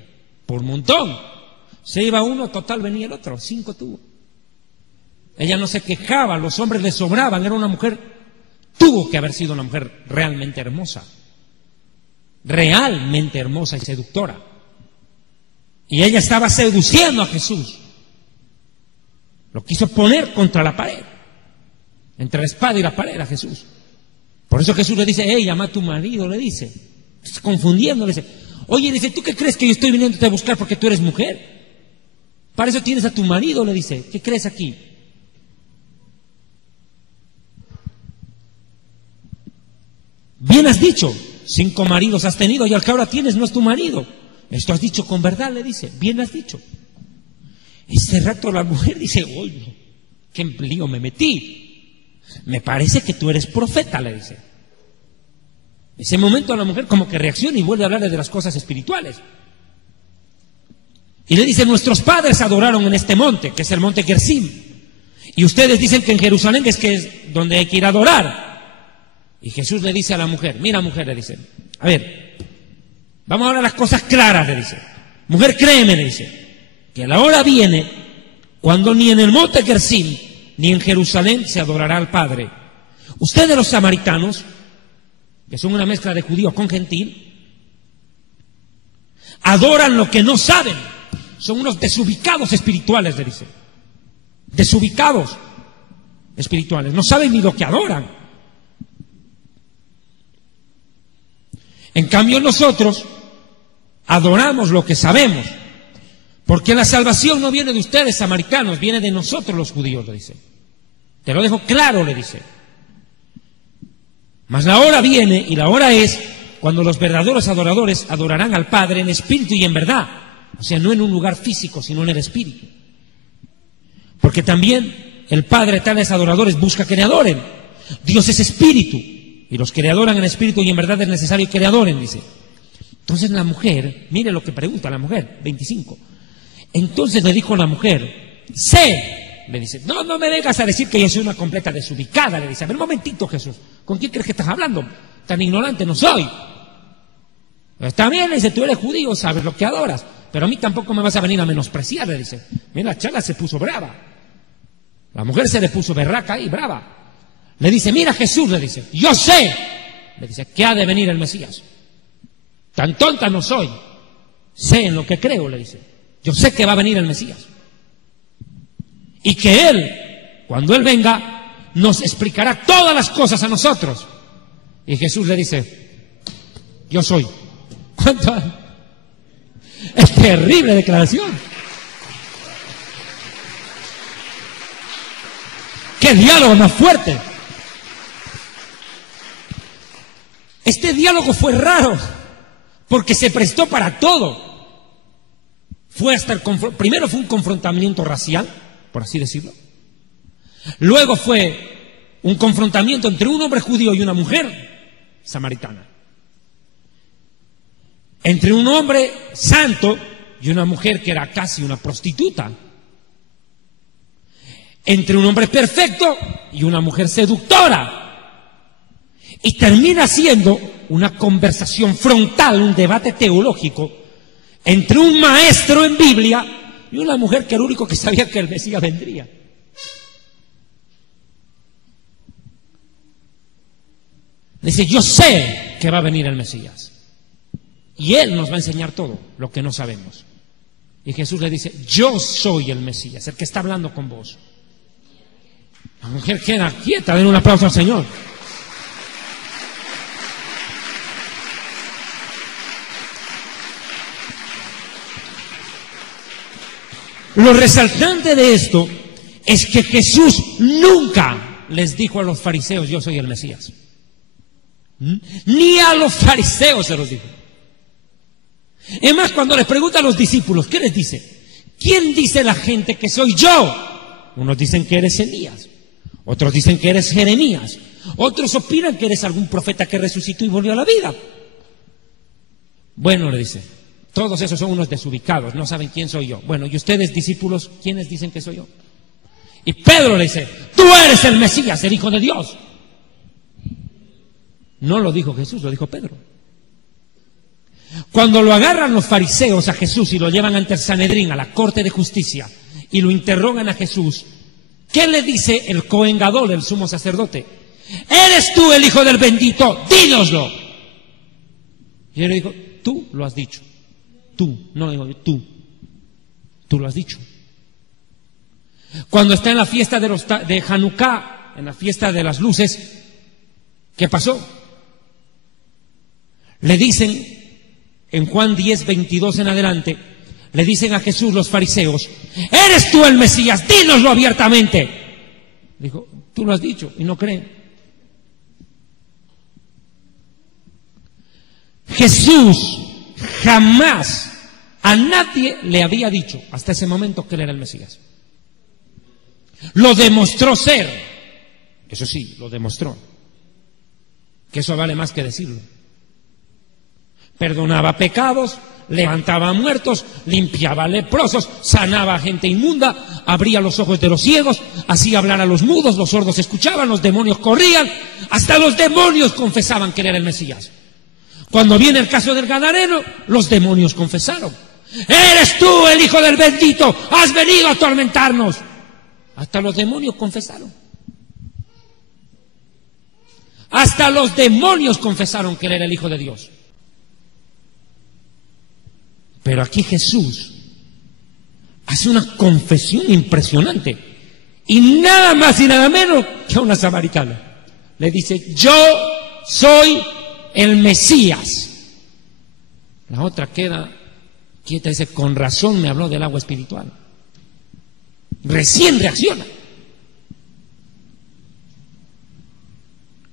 por montón. Se iba uno, total venía el otro, 5 tuvo. Ella no se quejaba, los hombres le sobraban, era una mujer, tuvo que haber sido una mujer realmente hermosa y seductora. Y ella estaba seduciendo a Jesús. Lo quiso poner contra la pared, entre la espada y la pared a Jesús. Por eso Jesús le dice, hey, llama a tu marido, le dice, confundiendo, le dice, oye, dice, ¿tú qué crees que yo estoy viniéndote a buscar porque tú eres mujer? Para eso tienes a tu marido, le dice, ¿qué crees aquí? Bien has dicho, 5 maridos has tenido y al que ahora tienes no es tu marido. Esto has dicho con verdad, le dice, bien has dicho. Ese rato la mujer dice, oye, qué lío me metí. Me parece que tú eres profeta, le dice. Ese momento la mujer como que reacciona y vuelve a hablarle de las cosas espirituales. Y le dice, nuestros padres adoraron en este monte, que es el monte Gerizim. Y ustedes dicen que en Jerusalén es que es donde hay que ir a adorar. Y Jesús le dice a la mujer, mira mujer, le dice, a ver, vamos a hablar las cosas claras, le dice. Mujer, créeme, le dice, que la hora viene cuando ni en el monte Gerizim ni en Jerusalén se adorará al Padre. Ustedes los samaritanos, que son una mezcla de judío con gentil, adoran lo que no saben. Son unos desubicados espirituales, le dice. Desubicados espirituales. No saben ni lo que adoran. En cambio nosotros adoramos lo que sabemos. Porque la salvación no viene de ustedes, samaritanos, viene de nosotros los judíos, le dice. Te lo dejo claro, le dice. Mas la hora viene y la hora es cuando los verdaderos adoradores adorarán al Padre en espíritu y en verdad. O sea, no en un lugar físico, sino en el espíritu. Porque también el Padre, tales adoradores, busca que le adoren. Dios es espíritu. Y los que le adoran en espíritu y en verdad es necesario que le adoren, dice. Entonces la mujer, mire lo que pregunta la mujer, 25. Entonces le dijo la mujer, sé, le dice, no me vengas a decir que yo soy una completa desubicada, le dice, a ver un momentito Jesús, ¿con quién crees que estás hablando? Tan ignorante no soy. Está bien, le dice, tú eres judío, sabes lo que adoras, pero a mí tampoco me vas a venir a menospreciar, le dice. Mira, la chala se puso brava. La mujer se le puso berraca y brava. Le dice, mira Jesús, le dice, yo sé, le dice, que ha de venir el Mesías. Tan tonta no soy, sé en lo que creo, le dice. Yo sé que va a venir el Mesías. Y que Él, cuando Él venga, nos explicará todas las cosas a nosotros. Y Jesús le dice, yo soy. ¿Cuánto? Es terrible declaración. ¡Qué diálogo más fuerte! Este diálogo fue raro, porque se prestó para todo. Fue hasta primero fue un confrontamiento racial, por así decirlo. Luego fue un confrontamiento entre un hombre judío y una mujer samaritana. Entre un hombre santo y una mujer que era casi una prostituta. Entre un hombre perfecto y una mujer seductora. Y termina siendo una conversación frontal, un debate teológico entre un maestro en Biblia y una mujer que era el único que sabía que el Mesías vendría. Dice, yo sé que va a venir el Mesías. Y Él nos va a enseñar todo lo que no sabemos. Y Jesús le dice, yo soy el Mesías, el que está hablando con vos. La mujer queda quieta, den un aplauso al Señor. Lo resaltante de esto es que Jesús nunca les dijo a los fariseos, yo soy el Mesías. Ni a los fariseos se los dijo. Es más, cuando les pregunta a los discípulos, ¿qué les dice? ¿Quién dice la gente que soy yo? Unos dicen que eres Elías, otros dicen que eres Jeremías, otros opinan que eres algún profeta que resucitó y volvió a la vida. Bueno, le dice, todos esos son unos desubicados, no saben quién soy yo. Bueno, ¿y ustedes, discípulos, quiénes dicen que soy yo? Y Pedro le dice, tú eres el Mesías, el Hijo de Dios. No lo dijo Jesús, lo dijo Pedro. Cuando lo agarran los fariseos a Jesús y lo llevan ante el Sanedrín, a la corte de justicia, y lo interrogan a Jesús, ¿qué le dice el Cohen Gadol, el sumo sacerdote? ¿Eres tú el Hijo del Bendito? ¡Dínoslo! Y él le dijo, tú lo has dicho. Tú, no digo tú. Tú lo has dicho. Cuando está en la fiesta de Hanukkah, en la fiesta de las luces, ¿qué pasó? Le dicen, en Juan 10, 22 en adelante, le dicen a Jesús los fariseos, ¿eres tú el Mesías? Dínoslo abiertamente. Dijo, tú lo has dicho, y no creen. Jesús jamás a nadie le había dicho hasta ese momento que él era el Mesías. Lo demostró ser. Eso sí, lo demostró. Que eso vale más que decirlo. Perdonaba pecados, levantaba muertos, limpiaba leprosos, sanaba a gente inmunda, abría los ojos de los ciegos, hacía hablar a los mudos, los sordos escuchaban, los demonios corrían, hasta los demonios confesaban que él era el Mesías. Cuando viene el caso del Gadareno, los demonios confesaron. Eres tú el Hijo del Bendito, has venido a atormentarnos. Hasta los demonios confesaron. Hasta los demonios confesaron que él era el Hijo de Dios. Pero aquí Jesús hace una confesión impresionante. Y nada más y nada menos que a una samaritana. Le dice, yo soy el Mesías. La otra queda quieta y dice, con razón me habló del agua espiritual. Recién reacciona.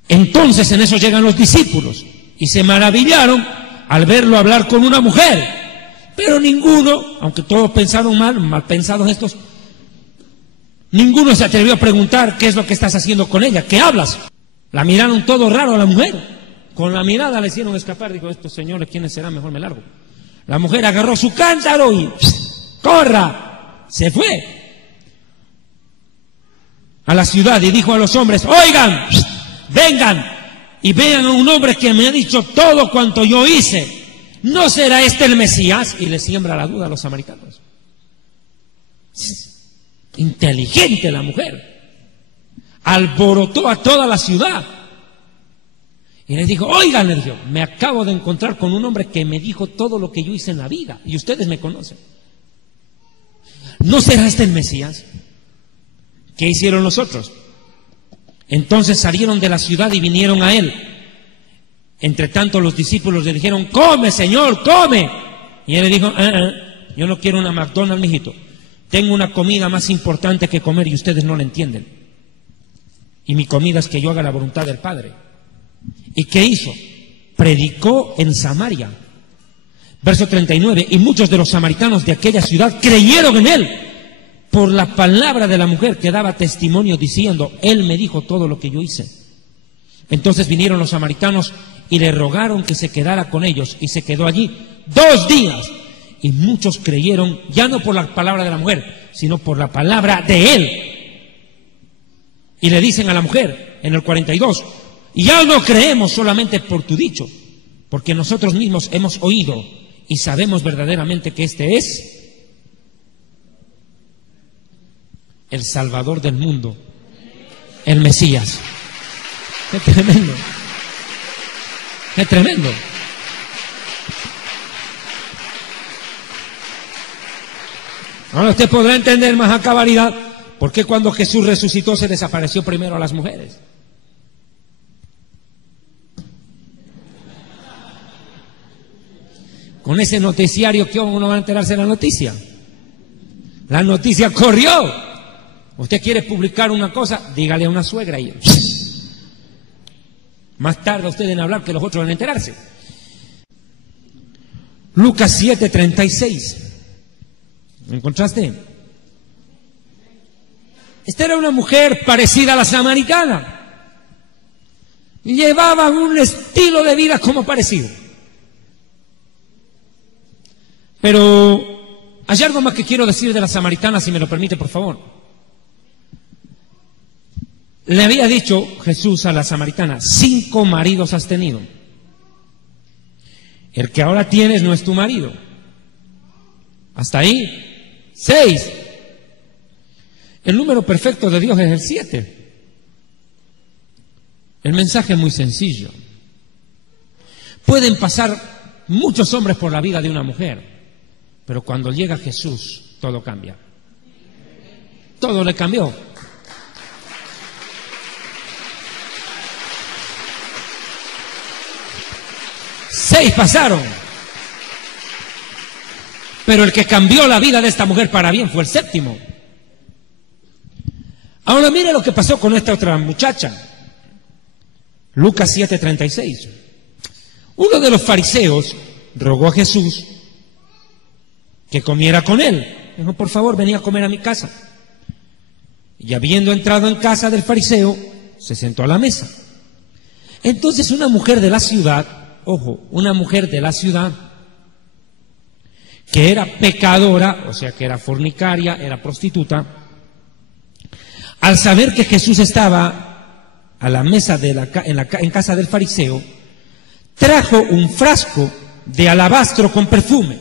Entonces en eso llegan los discípulos y se maravillaron al verlo hablar con una mujer. Pero ninguno, aunque todos pensaron mal pensados estos, ninguno se atrevió a preguntar qué es lo que estás haciendo con ella, qué hablas. La miraron todo raro a la mujer. Con la mirada le hicieron escapar. Dijo, estos señores, ¿quiénes serán? Mejor me largo. La mujer agarró su cántaro y ¡corra! Se fue a la ciudad y dijo a los hombres, oigan, vengan y vean a un hombre que me ha dicho todo cuanto yo hice. ¿No será este el Mesías? Y le siembra la duda a los samaritanos. Inteligente la mujer. Alborotó a toda la ciudad. Y les dijo, oigan, les dijo, me acabo de encontrar con un hombre que me dijo todo lo que yo hice en la vida. Y ustedes me conocen. ¿No será este el Mesías? ¿Qué hicieron los otros? Entonces salieron de la ciudad y vinieron a él. Entre tanto los discípulos le dijeron, come, Señor, come. Y él le dijo, yo no quiero una McDonald's, mijito. Tengo una comida más importante que comer y ustedes no la entienden. Y mi comida es que yo haga la voluntad del Padre. ¿Y qué hizo? Predicó en Samaria. Verso 39, y muchos de los samaritanos de aquella ciudad creyeron en él por la palabra de la mujer que daba testimonio diciendo, él me dijo todo lo que yo hice. Entonces vinieron los samaritanos y le rogaron que se quedara con ellos y se quedó allí 2 días. Y muchos creyeron ya no por la palabra de la mujer, sino por la palabra de él. Y le dicen a la mujer en el 42, y ya no creemos solamente por tu dicho, porque nosotros mismos hemos oído y sabemos verdaderamente que este es el Salvador del mundo, el Mesías. ¡Qué tremendo! ¡Qué tremendo! Ahora usted podrá entender más a cabalidad por qué cuando Jesús resucitó se desapareció primero a las mujeres. Con ese noticiario, ¿qué uno va a enterarse de la noticia? La noticia corrió. Usted quiere publicar una cosa, dígale a una suegra y más tarde usted en hablar que los otros van a enterarse. Lucas 7:36. ¿Lo encontraste? Esta era una mujer parecida a la samaritana. Llevaba un estilo de vida como parecido. Pero hay algo más que quiero decir de la samaritana, si me lo permite, por favor. Le había dicho Jesús a la samaritana, 5 maridos has tenido. El que ahora tienes no es tu marido. Hasta ahí, 6. El número perfecto de Dios es el 7. El mensaje es muy sencillo. Pueden pasar muchos hombres por la vida de una mujer, pero cuando llega Jesús, todo cambia. Todo le cambió. Seis pasaron. Pero el que cambió la vida de esta mujer para bien fue el 7º. Ahora mire lo que pasó con esta otra muchacha. Lucas 7:36. Uno de los fariseos rogó a Jesús que comiera con él. Dijo, por favor, vení a comer a mi casa. Y habiendo entrado en casa del fariseo, se sentó a la mesa. Entonces una mujer de la ciudad, ojo, una mujer de la ciudad, que era pecadora, o sea que era fornicaria, era prostituta, al saber que Jesús estaba a la mesa en casa del fariseo, trajo un frasco de alabastro con perfume.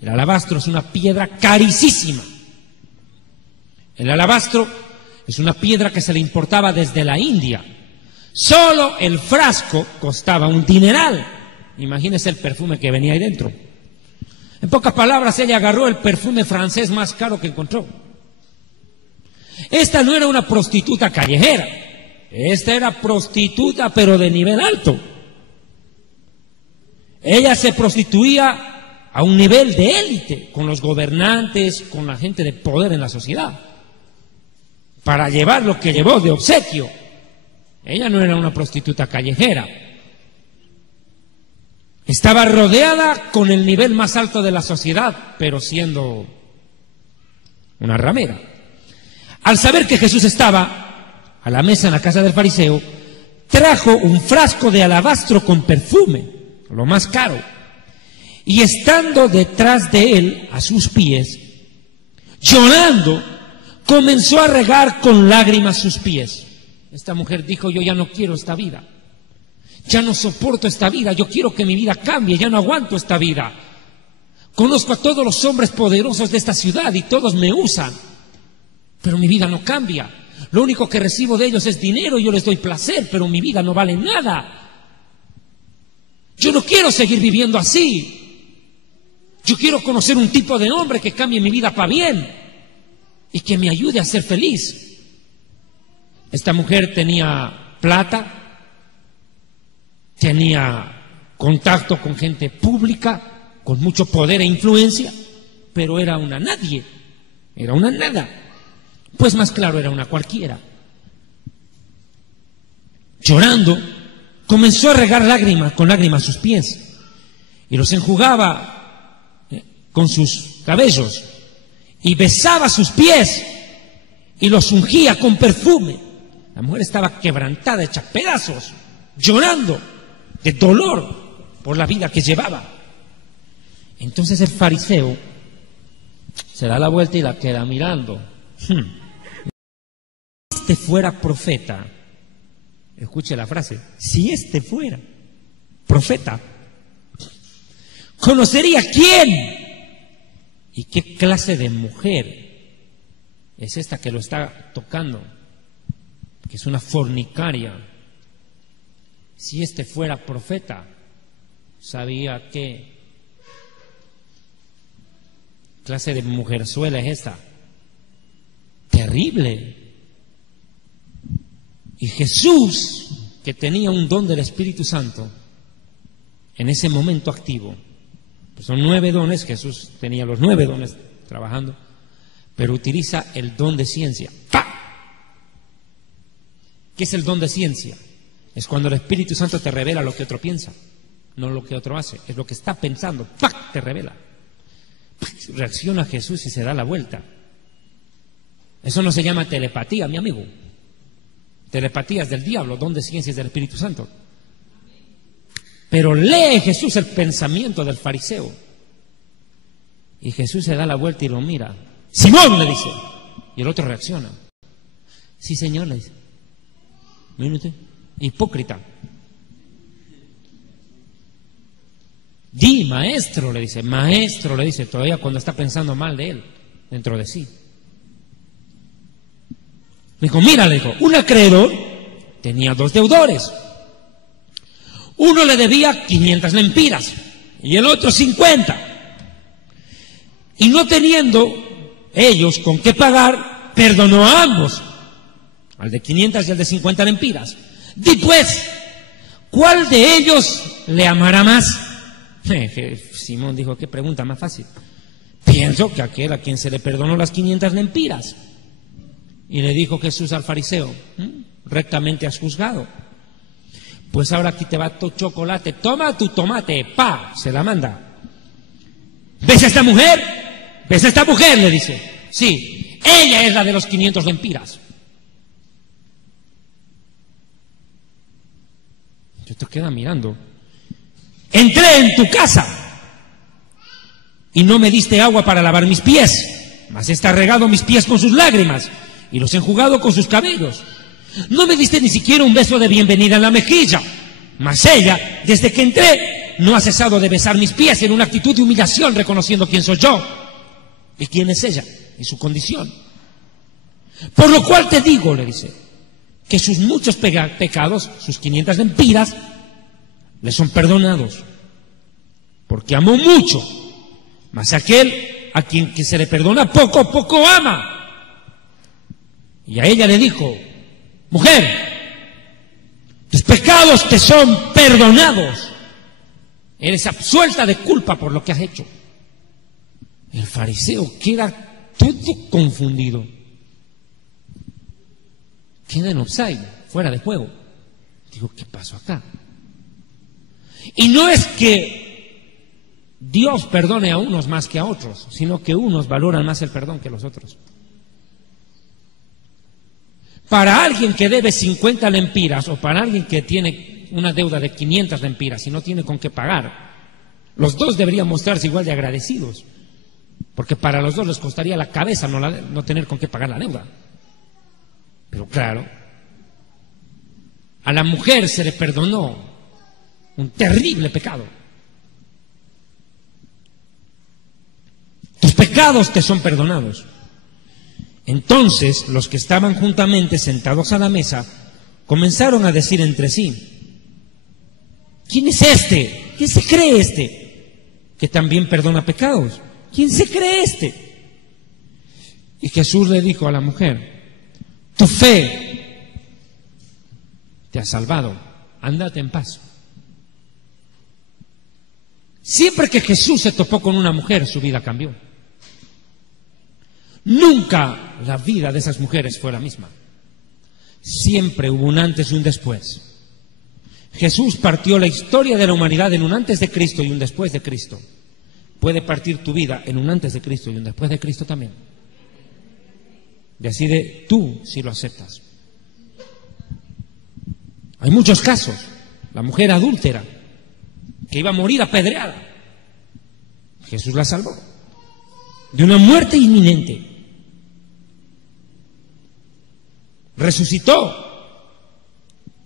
El alabastro es una piedra carísima. El alabastro es una piedra que se le importaba desde la India. Solo el frasco costaba un dineral. Imagínese el perfume que venía ahí dentro. En pocas palabras, ella agarró el perfume francés más caro que encontró. Esta no era una prostituta callejera. Esta era prostituta, pero de nivel alto. Ella se prostituía a un nivel de élite, con los gobernantes, con la gente de poder en la sociedad, para llevar lo que llevó de obsequio. Ella no era una prostituta callejera. Estaba rodeada con el nivel más alto de la sociedad, pero siendo una ramera. Al saber que Jesús estaba a la mesa en la casa del fariseo, trajo un frasco de alabastro con perfume, lo más caro, y estando detrás de él, a sus pies, llorando, comenzó a regar con lágrimas sus pies. Esta mujer dijo, yo ya no quiero esta vida, ya no soporto esta vida, yo quiero que mi vida cambie, ya no aguanto esta vida. Conozco a todos los hombres poderosos de esta ciudad y todos me usan, pero mi vida no cambia. Lo único que recibo de ellos es dinero, yo les doy placer, pero mi vida no vale nada. Yo no quiero seguir viviendo así. Yo quiero conocer un tipo de hombre que cambie mi vida para bien y que me ayude a ser feliz. Esta mujer tenía plata, tenía contacto con gente pública, con mucho poder e influencia, pero era una nadie, era una nada. Pues más claro, era una cualquiera. Llorando, comenzó a regar lágrimas, con lágrimas sus pies, y los enjugaba con sus cabellos, y besaba sus pies, y los ungía con perfume. La mujer estaba quebrantada, hecha pedazos, llorando de dolor por la vida que llevaba. Entonces el fariseo se da la vuelta y la queda mirando. Si este fuera profeta, escuche la frase, si este fuera profeta, conocería quién y qué clase de mujer es esta que lo está tocando, que es una fornicaria. Si este fuera profeta, sabía qué clase de mujerzuela es esta. Terrible. Y Jesús, que tenía un don del Espíritu Santo, en ese momento activo, pues son 9 dones, Jesús tenía los 9 dones trabajando, pero utiliza el don de ciencia. ¡Pah! ¿Qué es el don de ciencia? Es cuando el Espíritu Santo te revela lo que otro piensa, no lo que otro hace, es lo que está pensando. ¡Pah! Te revela. Reacciona Jesús y se da la vuelta. Eso no se llama telepatía, mi amigo. Telepatía es del diablo, don de ciencia es del Espíritu Santo. Pero lee Jesús el pensamiento del fariseo. Y Jesús se da la vuelta y lo mira. Simón, le dice. Y el otro reacciona. Sí, Señor, le dice. Mire usted, hipócrita. Di, maestro, le dice. Maestro, le dice, todavía cuando está pensando mal de él, dentro de sí. Le dijo, mira, le dijo, un acreedor tenía 2 deudores. Uno le debía 500 lempiras y el otro 50. Y no teniendo ellos con qué pagar, perdonó a ambos, al de 500 y al de 50 lempiras. Di pues, ¿cuál de ellos le amará más? Simón dijo, qué pregunta más fácil. Pienso que aquel a quien se le perdonó las 500 lempiras. Y le dijo Jesús al fariseo, rectamente has juzgado. Pues ahora aquí te va tu chocolate, toma tu tomate, pa, se la manda. ¿Ves a esta mujer? ¿Ves a esta mujer? Le dice. Sí, ella es la de los 500 lempiras. Yo te queda mirando. Entré en tu casa y no me diste agua para lavar mis pies, mas está regado mis pies con sus lágrimas y los he enjugado con sus cabellos. No me diste ni siquiera un beso de bienvenida en la mejilla, mas ella, desde que entré, no ha cesado de besar mis pies en una actitud de humillación, reconociendo quién soy yo y quién es ella y su condición. Por lo cual te digo, le dice, que sus muchos pecados, sus 500 lempiras, le son perdonados, porque amó mucho, mas aquel a quien que se le perdona poco, poco ama. Y a ella le dijo, mujer, tus pecados te son perdonados, eres absuelta de culpa por lo que has hecho. El fariseo queda todo confundido, queda en offside, fuera de juego. Digo, ¿qué pasó acá? Y no es que Dios perdone a unos más que a otros, sino que unos valoran más el perdón que los otros. Para alguien que debe 50 lempiras o para alguien que tiene una deuda de 500 lempiras y no tiene con qué pagar, los dos deberían mostrarse igual de agradecidos, porque para los dos les costaría la cabeza no tener con qué pagar la deuda. Pero claro, a la mujer se le perdonó un terrible pecado. Tus pecados te son perdonados. Entonces los que estaban juntamente sentados a la mesa comenzaron a decir entre sí, ¿quién es este? ¿Quién se cree este? Que también perdona pecados. ¿Quién se cree este? Y Jesús le dijo a la mujer, tu fe te ha salvado, ándate en paz. Siempre que Jesús se topó con una mujer, su vida cambió. Nunca la vida de esas mujeres fue la misma. Siempre hubo un antes y un después. Jesús partió la historia de la humanidad en un antes de Cristo y un después de Cristo. Puede partir tu vida en un antes de Cristo y un después de Cristo también. Decide tú si lo aceptas. Hay muchos casos. La mujer adúltera que iba a morir apedreada, Jesús la salvó de una muerte inminente. Resucitó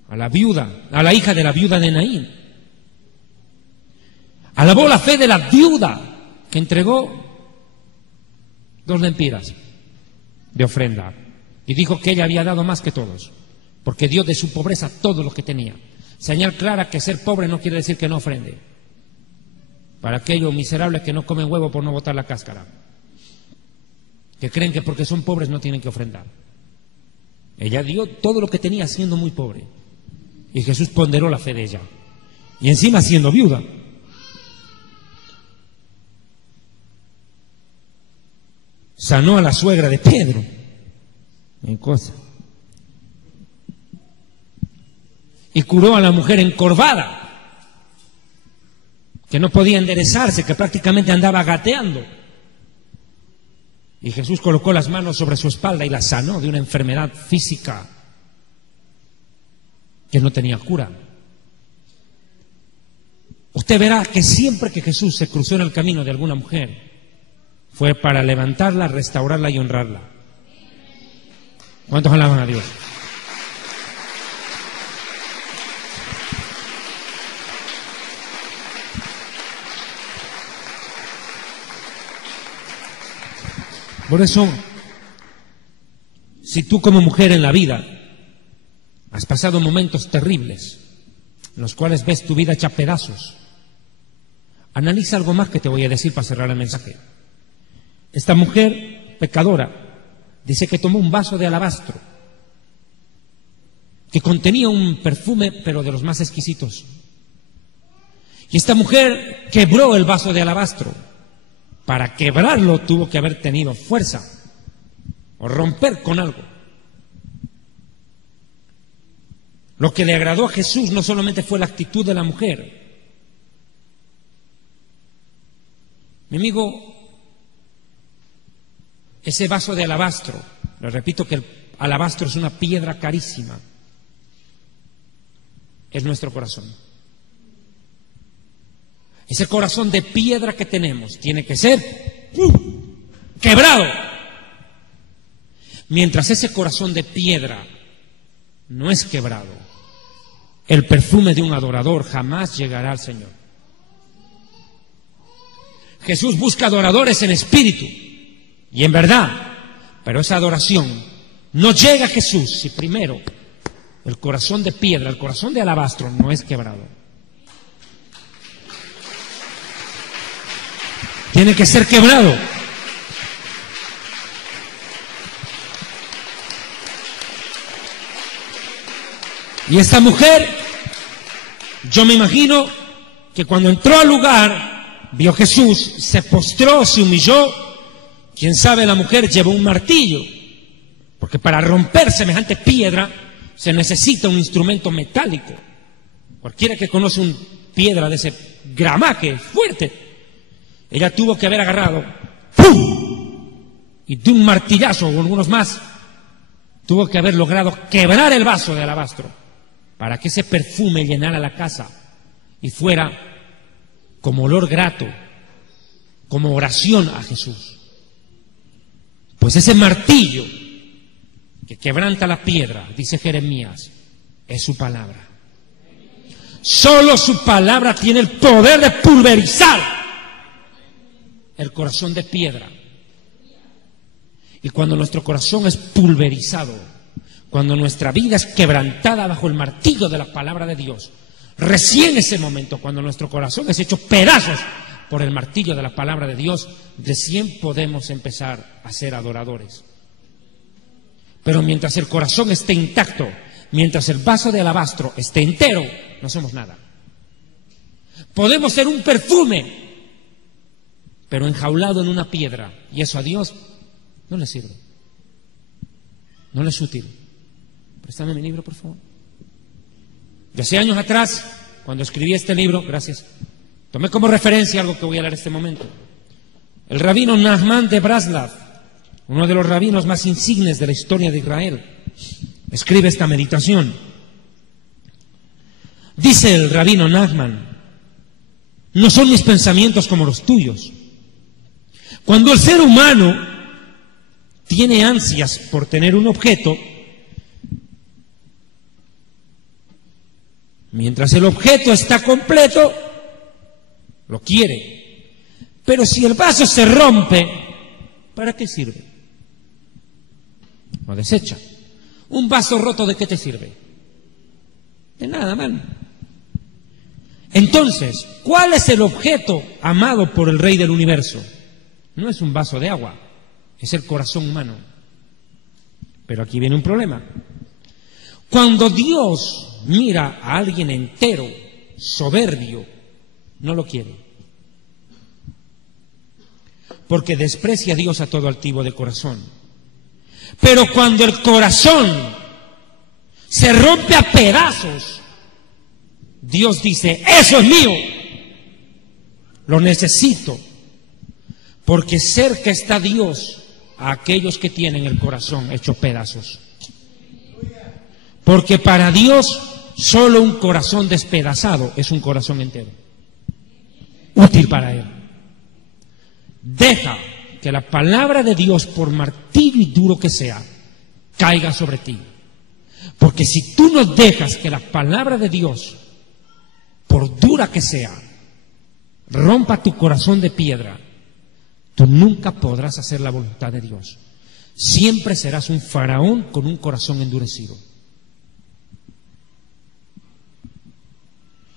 a la viuda, a la hija de la viuda de Naín. Alabó la fe de la viuda que entregó 2 lempiras de ofrenda y dijo que ella había dado más que todos, porque dio de su pobreza todo lo que tenía. Señal clara que ser pobre no quiere decir que no ofrende. Para aquellos miserables que no comen huevo por no botar la cáscara, que creen que porque son pobres no tienen que ofrendar. Ella dio todo lo que tenía siendo muy pobre, y Jesús ponderó la fe de ella, y encima siendo viuda. Sanó a la suegra de Pedro en cosa, y curó a la mujer encorvada, que no podía enderezarse, que prácticamente andaba gateando. Y Jesús colocó las manos sobre su espalda y la sanó de una enfermedad física que no tenía cura. Usted verá que siempre que Jesús se cruzó en el camino de alguna mujer, fue para levantarla, restaurarla y honrarla. ¿Cuántos alaban a Dios? Por eso, si tú como mujer en la vida has pasado momentos terribles en los cuales ves tu vida hecha pedazos, analiza algo más que te voy a decir para cerrar el mensaje. Esta mujer pecadora dice que tomó un vaso de alabastro que contenía un perfume, pero de los más exquisitos. Y esta mujer quebró el vaso de alabastro. Para quebrarlo tuvo que haber tenido fuerza o romper con algo. Lo que le agradó a Jesús no solamente fue la actitud de la mujer. Mi amigo, ese vaso de alabastro, le repito que el alabastro es una piedra carísima, es nuestro corazón. Ese corazón de piedra que tenemos tiene que ser quebrado. Mientras ese corazón de piedra no es quebrado, el perfume de un adorador jamás llegará al Señor. Jesús busca adoradores en espíritu y en verdad, pero esa adoración no llega a Jesús si primero el corazón de piedra, el corazón de alabastro no es quebrado. Tiene que ser quebrado. Y esta mujer, yo me imagino que cuando entró al lugar, vio a Jesús, se postró, se humilló. Quién sabe, la mujer llevó un martillo, porque para romper semejante piedra se necesita un instrumento metálico. Cualquiera que conoce una piedra de ese gramaje fuerte, ella tuvo que haber agarrado, ¡pum!, y de un martillazo o algunos más, tuvo que haber logrado quebrar el vaso de alabastro para que ese perfume llenara la casa y fuera como olor grato, como oración a Jesús. Pues ese martillo que quebranta la piedra, dice Jeremías, es su palabra. Solo su palabra tiene el poder de pulverizar el corazón de piedra. Y cuando nuestro corazón es pulverizado, cuando nuestra vida es quebrantada bajo el martillo de la palabra de Dios, recién ese momento, cuando nuestro corazón es hecho pedazos por el martillo de la palabra de Dios, recién podemos empezar a ser adoradores. Pero mientras el corazón esté intacto, mientras el vaso de alabastro esté entero, no somos nada. Podemos ser un perfume, pero enjaulado en una piedra, y eso a Dios no le sirve, no le es útil. Préstame mi libro, por favor. De hace años atrás, cuando escribí este libro, gracias, tomé como referencia algo que voy a leer en este momento. El rabino Nachman de Braslav, uno de los rabinos más insignes de la historia de Israel, escribe esta meditación. Dice el rabino Nachman: no son mis pensamientos como los tuyos. Cuando el ser humano tiene ansias por tener un objeto, mientras el objeto está completo, lo quiere. Pero si el vaso se rompe, ¿para qué sirve? Lo desecha. Un vaso roto, ¿de qué te sirve? De nada, man. Entonces, ¿cuál es el objeto amado por el Rey del Universo? No es un vaso de agua, es el corazón humano. Pero aquí viene un problema. Cuando Dios mira a alguien entero, soberbio, no lo quiere. Porque desprecia a Dios a todo altivo de corazón. Pero cuando el corazón se rompe a pedazos, Dios dice: eso es mío, lo necesito. Porque cerca está Dios a aquellos que tienen el corazón hecho pedazos. Porque para Dios solo un corazón despedazado es un corazón entero, útil para Él. Deja que la palabra de Dios, por martillo y duro que sea, caiga sobre ti. Porque si tú no dejas que la palabra de Dios, por dura que sea, rompa tu corazón de piedra, tú nunca podrás hacer la voluntad de Dios. Siempre serás un faraón con un corazón endurecido.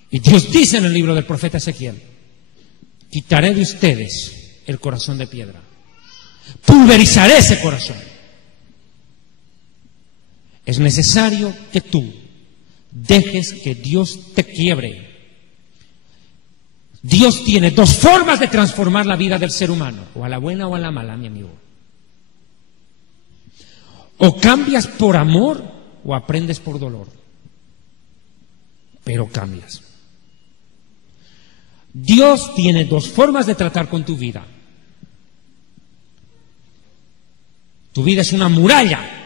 Y Dios dice en el libro del profeta Ezequiel: quitaré de ustedes el corazón de piedra, pulverizaré ese corazón. Es necesario que tú dejes que Dios te quiebre. Dios tiene dos formas de transformar la vida del ser humano, o a la buena o a la mala, mi amigo. O cambias por amor o aprendes por dolor, pero cambias. Dios tiene dos formas de tratar con tu vida. Tu vida es una muralla.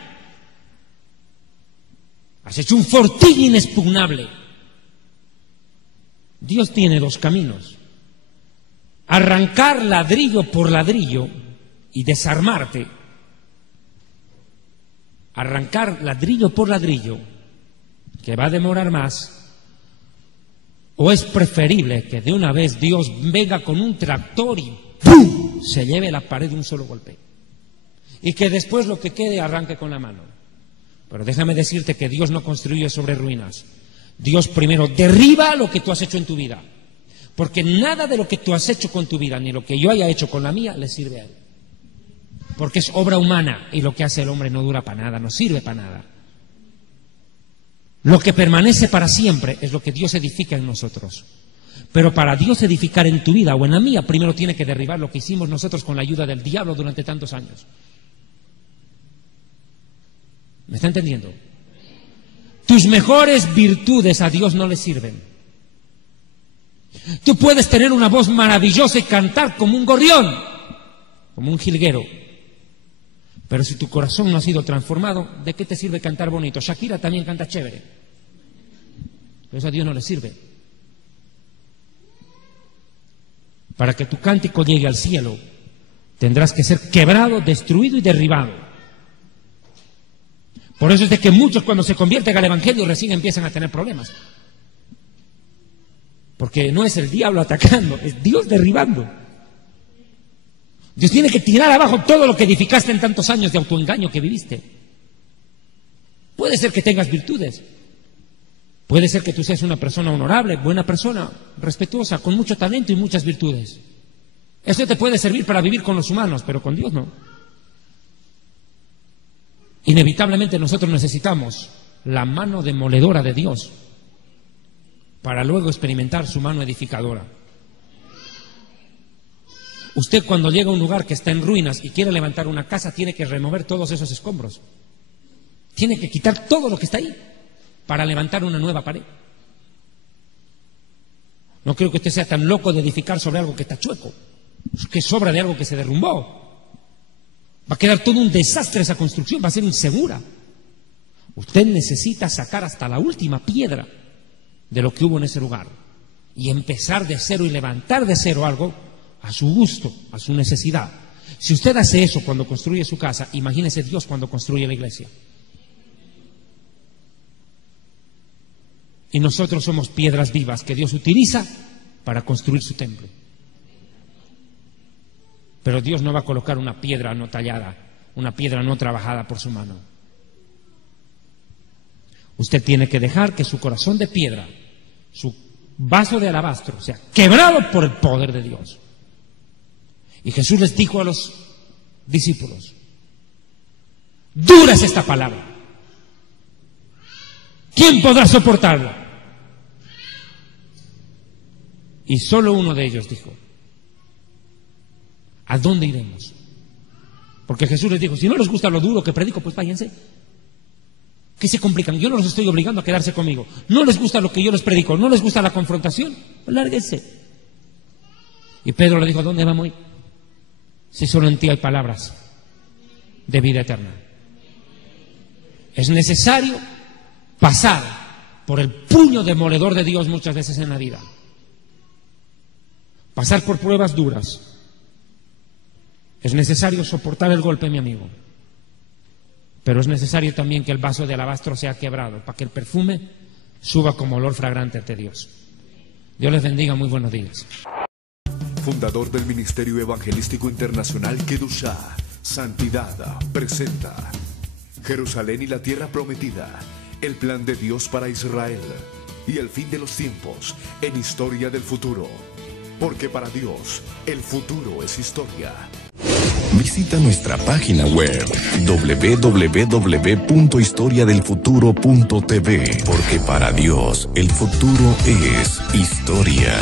Has hecho un fortín inexpugnable. Dios tiene dos caminos: arrancar ladrillo por ladrillo y desarmarte. Arrancar ladrillo por ladrillo, que va a demorar más. ¿O es preferible que de una vez Dios venga con un tractor y ¡pum!, se lleve la pared de un solo golpe? Y que después lo que quede arranque con la mano. Pero déjame decirte que Dios no construye sobre ruinas. Dios primero derriba lo que tú has hecho en tu vida. Porque nada de lo que tú has hecho con tu vida, ni lo que yo haya hecho con la mía, le sirve a Él. Porque es obra humana y lo que hace el hombre no dura para nada, no sirve para nada. Lo que permanece para siempre es lo que Dios edifica en nosotros. Pero para Dios edificar en tu vida o en la mía, primero tiene que derribar lo que hicimos nosotros con la ayuda del diablo durante tantos años. ¿Me está entendiendo? Tus mejores virtudes a Dios no le sirven. Tú puedes tener una voz maravillosa y cantar como un gorrión, como un jilguero. Pero si tu corazón no ha sido transformado, ¿de qué te sirve cantar bonito? Shakira también canta chévere, pero eso a Dios no le sirve. Para que tu cántico llegue al cielo, tendrás que ser quebrado, destruido y derribado. Por eso es de que muchos, cuando se convierten al Evangelio, recién empiezan a tener problemas. Porque no es el diablo atacando, es Dios derribando. Dios tiene que tirar abajo todo lo que edificaste en tantos años de autoengaño que viviste. Puede ser que tengas virtudes. Puede ser que tú seas una persona honorable, buena persona, respetuosa, con mucho talento y muchas virtudes. Eso te puede servir para vivir con los humanos, pero con Dios no. Inevitablemente nosotros necesitamos la mano demoledora de Dios para luego experimentar su mano edificadora. Usted, cuando llega a un lugar que está en ruinas y quiere levantar una casa, tiene que remover todos esos escombros. Tiene que quitar todo lo que está ahí para levantar una nueva pared. No creo que usted sea tan loco de edificar sobre algo que está chueco, que sobra de algo que se derrumbó. Va a quedar todo un desastre esa construcción, va a ser insegura. Usted necesita sacar hasta la última piedra de lo que hubo en ese lugar y empezar de cero y levantar de cero algo a su gusto, a su necesidad. Si usted hace eso cuando construye su casa, imagínese Dios cuando construye la iglesia. Y nosotros somos piedras vivas que Dios utiliza para construir su templo. Pero Dios no va a colocar una piedra no tallada, una piedra no trabajada por su mano. Usted tiene que dejar que su corazón de piedra, su vaso de alabastro, sea quebrado por el poder de Dios. Y Jesús les dijo a los discípulos: dura es esta palabra, ¿quién podrá soportarla? Y solo uno de ellos dijo: ¿a dónde iremos? Porque Jesús les dijo: si no les gusta lo duro que predico, pues váyanse. ¿Qué se complican? Yo no los estoy obligando a quedarse conmigo. ¿No les gusta lo que yo les predico? ¿No les gusta la confrontación? Pues lárguense. Y Pedro le dijo: ¿a dónde vamos a ir? Si solo en ti hay palabras de vida eterna. Es necesario pasar por el puño demoledor de Dios muchas veces en la vida. Pasar por pruebas duras. Es necesario soportar el golpe, mi amigo. Pero es necesario también que el vaso de alabastro sea quebrado para que el perfume suba como olor fragante ante Dios. Dios les bendiga, muy buenos días. Fundador del Ministerio Evangelístico Internacional Kedushá, Santidad, presenta Jerusalén y la Tierra Prometida, el plan de Dios para Israel y el fin de los tiempos en Historia del Futuro. Porque para Dios, el futuro es historia. Visita nuestra página web www.historiadelfuturo.tv, porque para Dios el futuro es historia.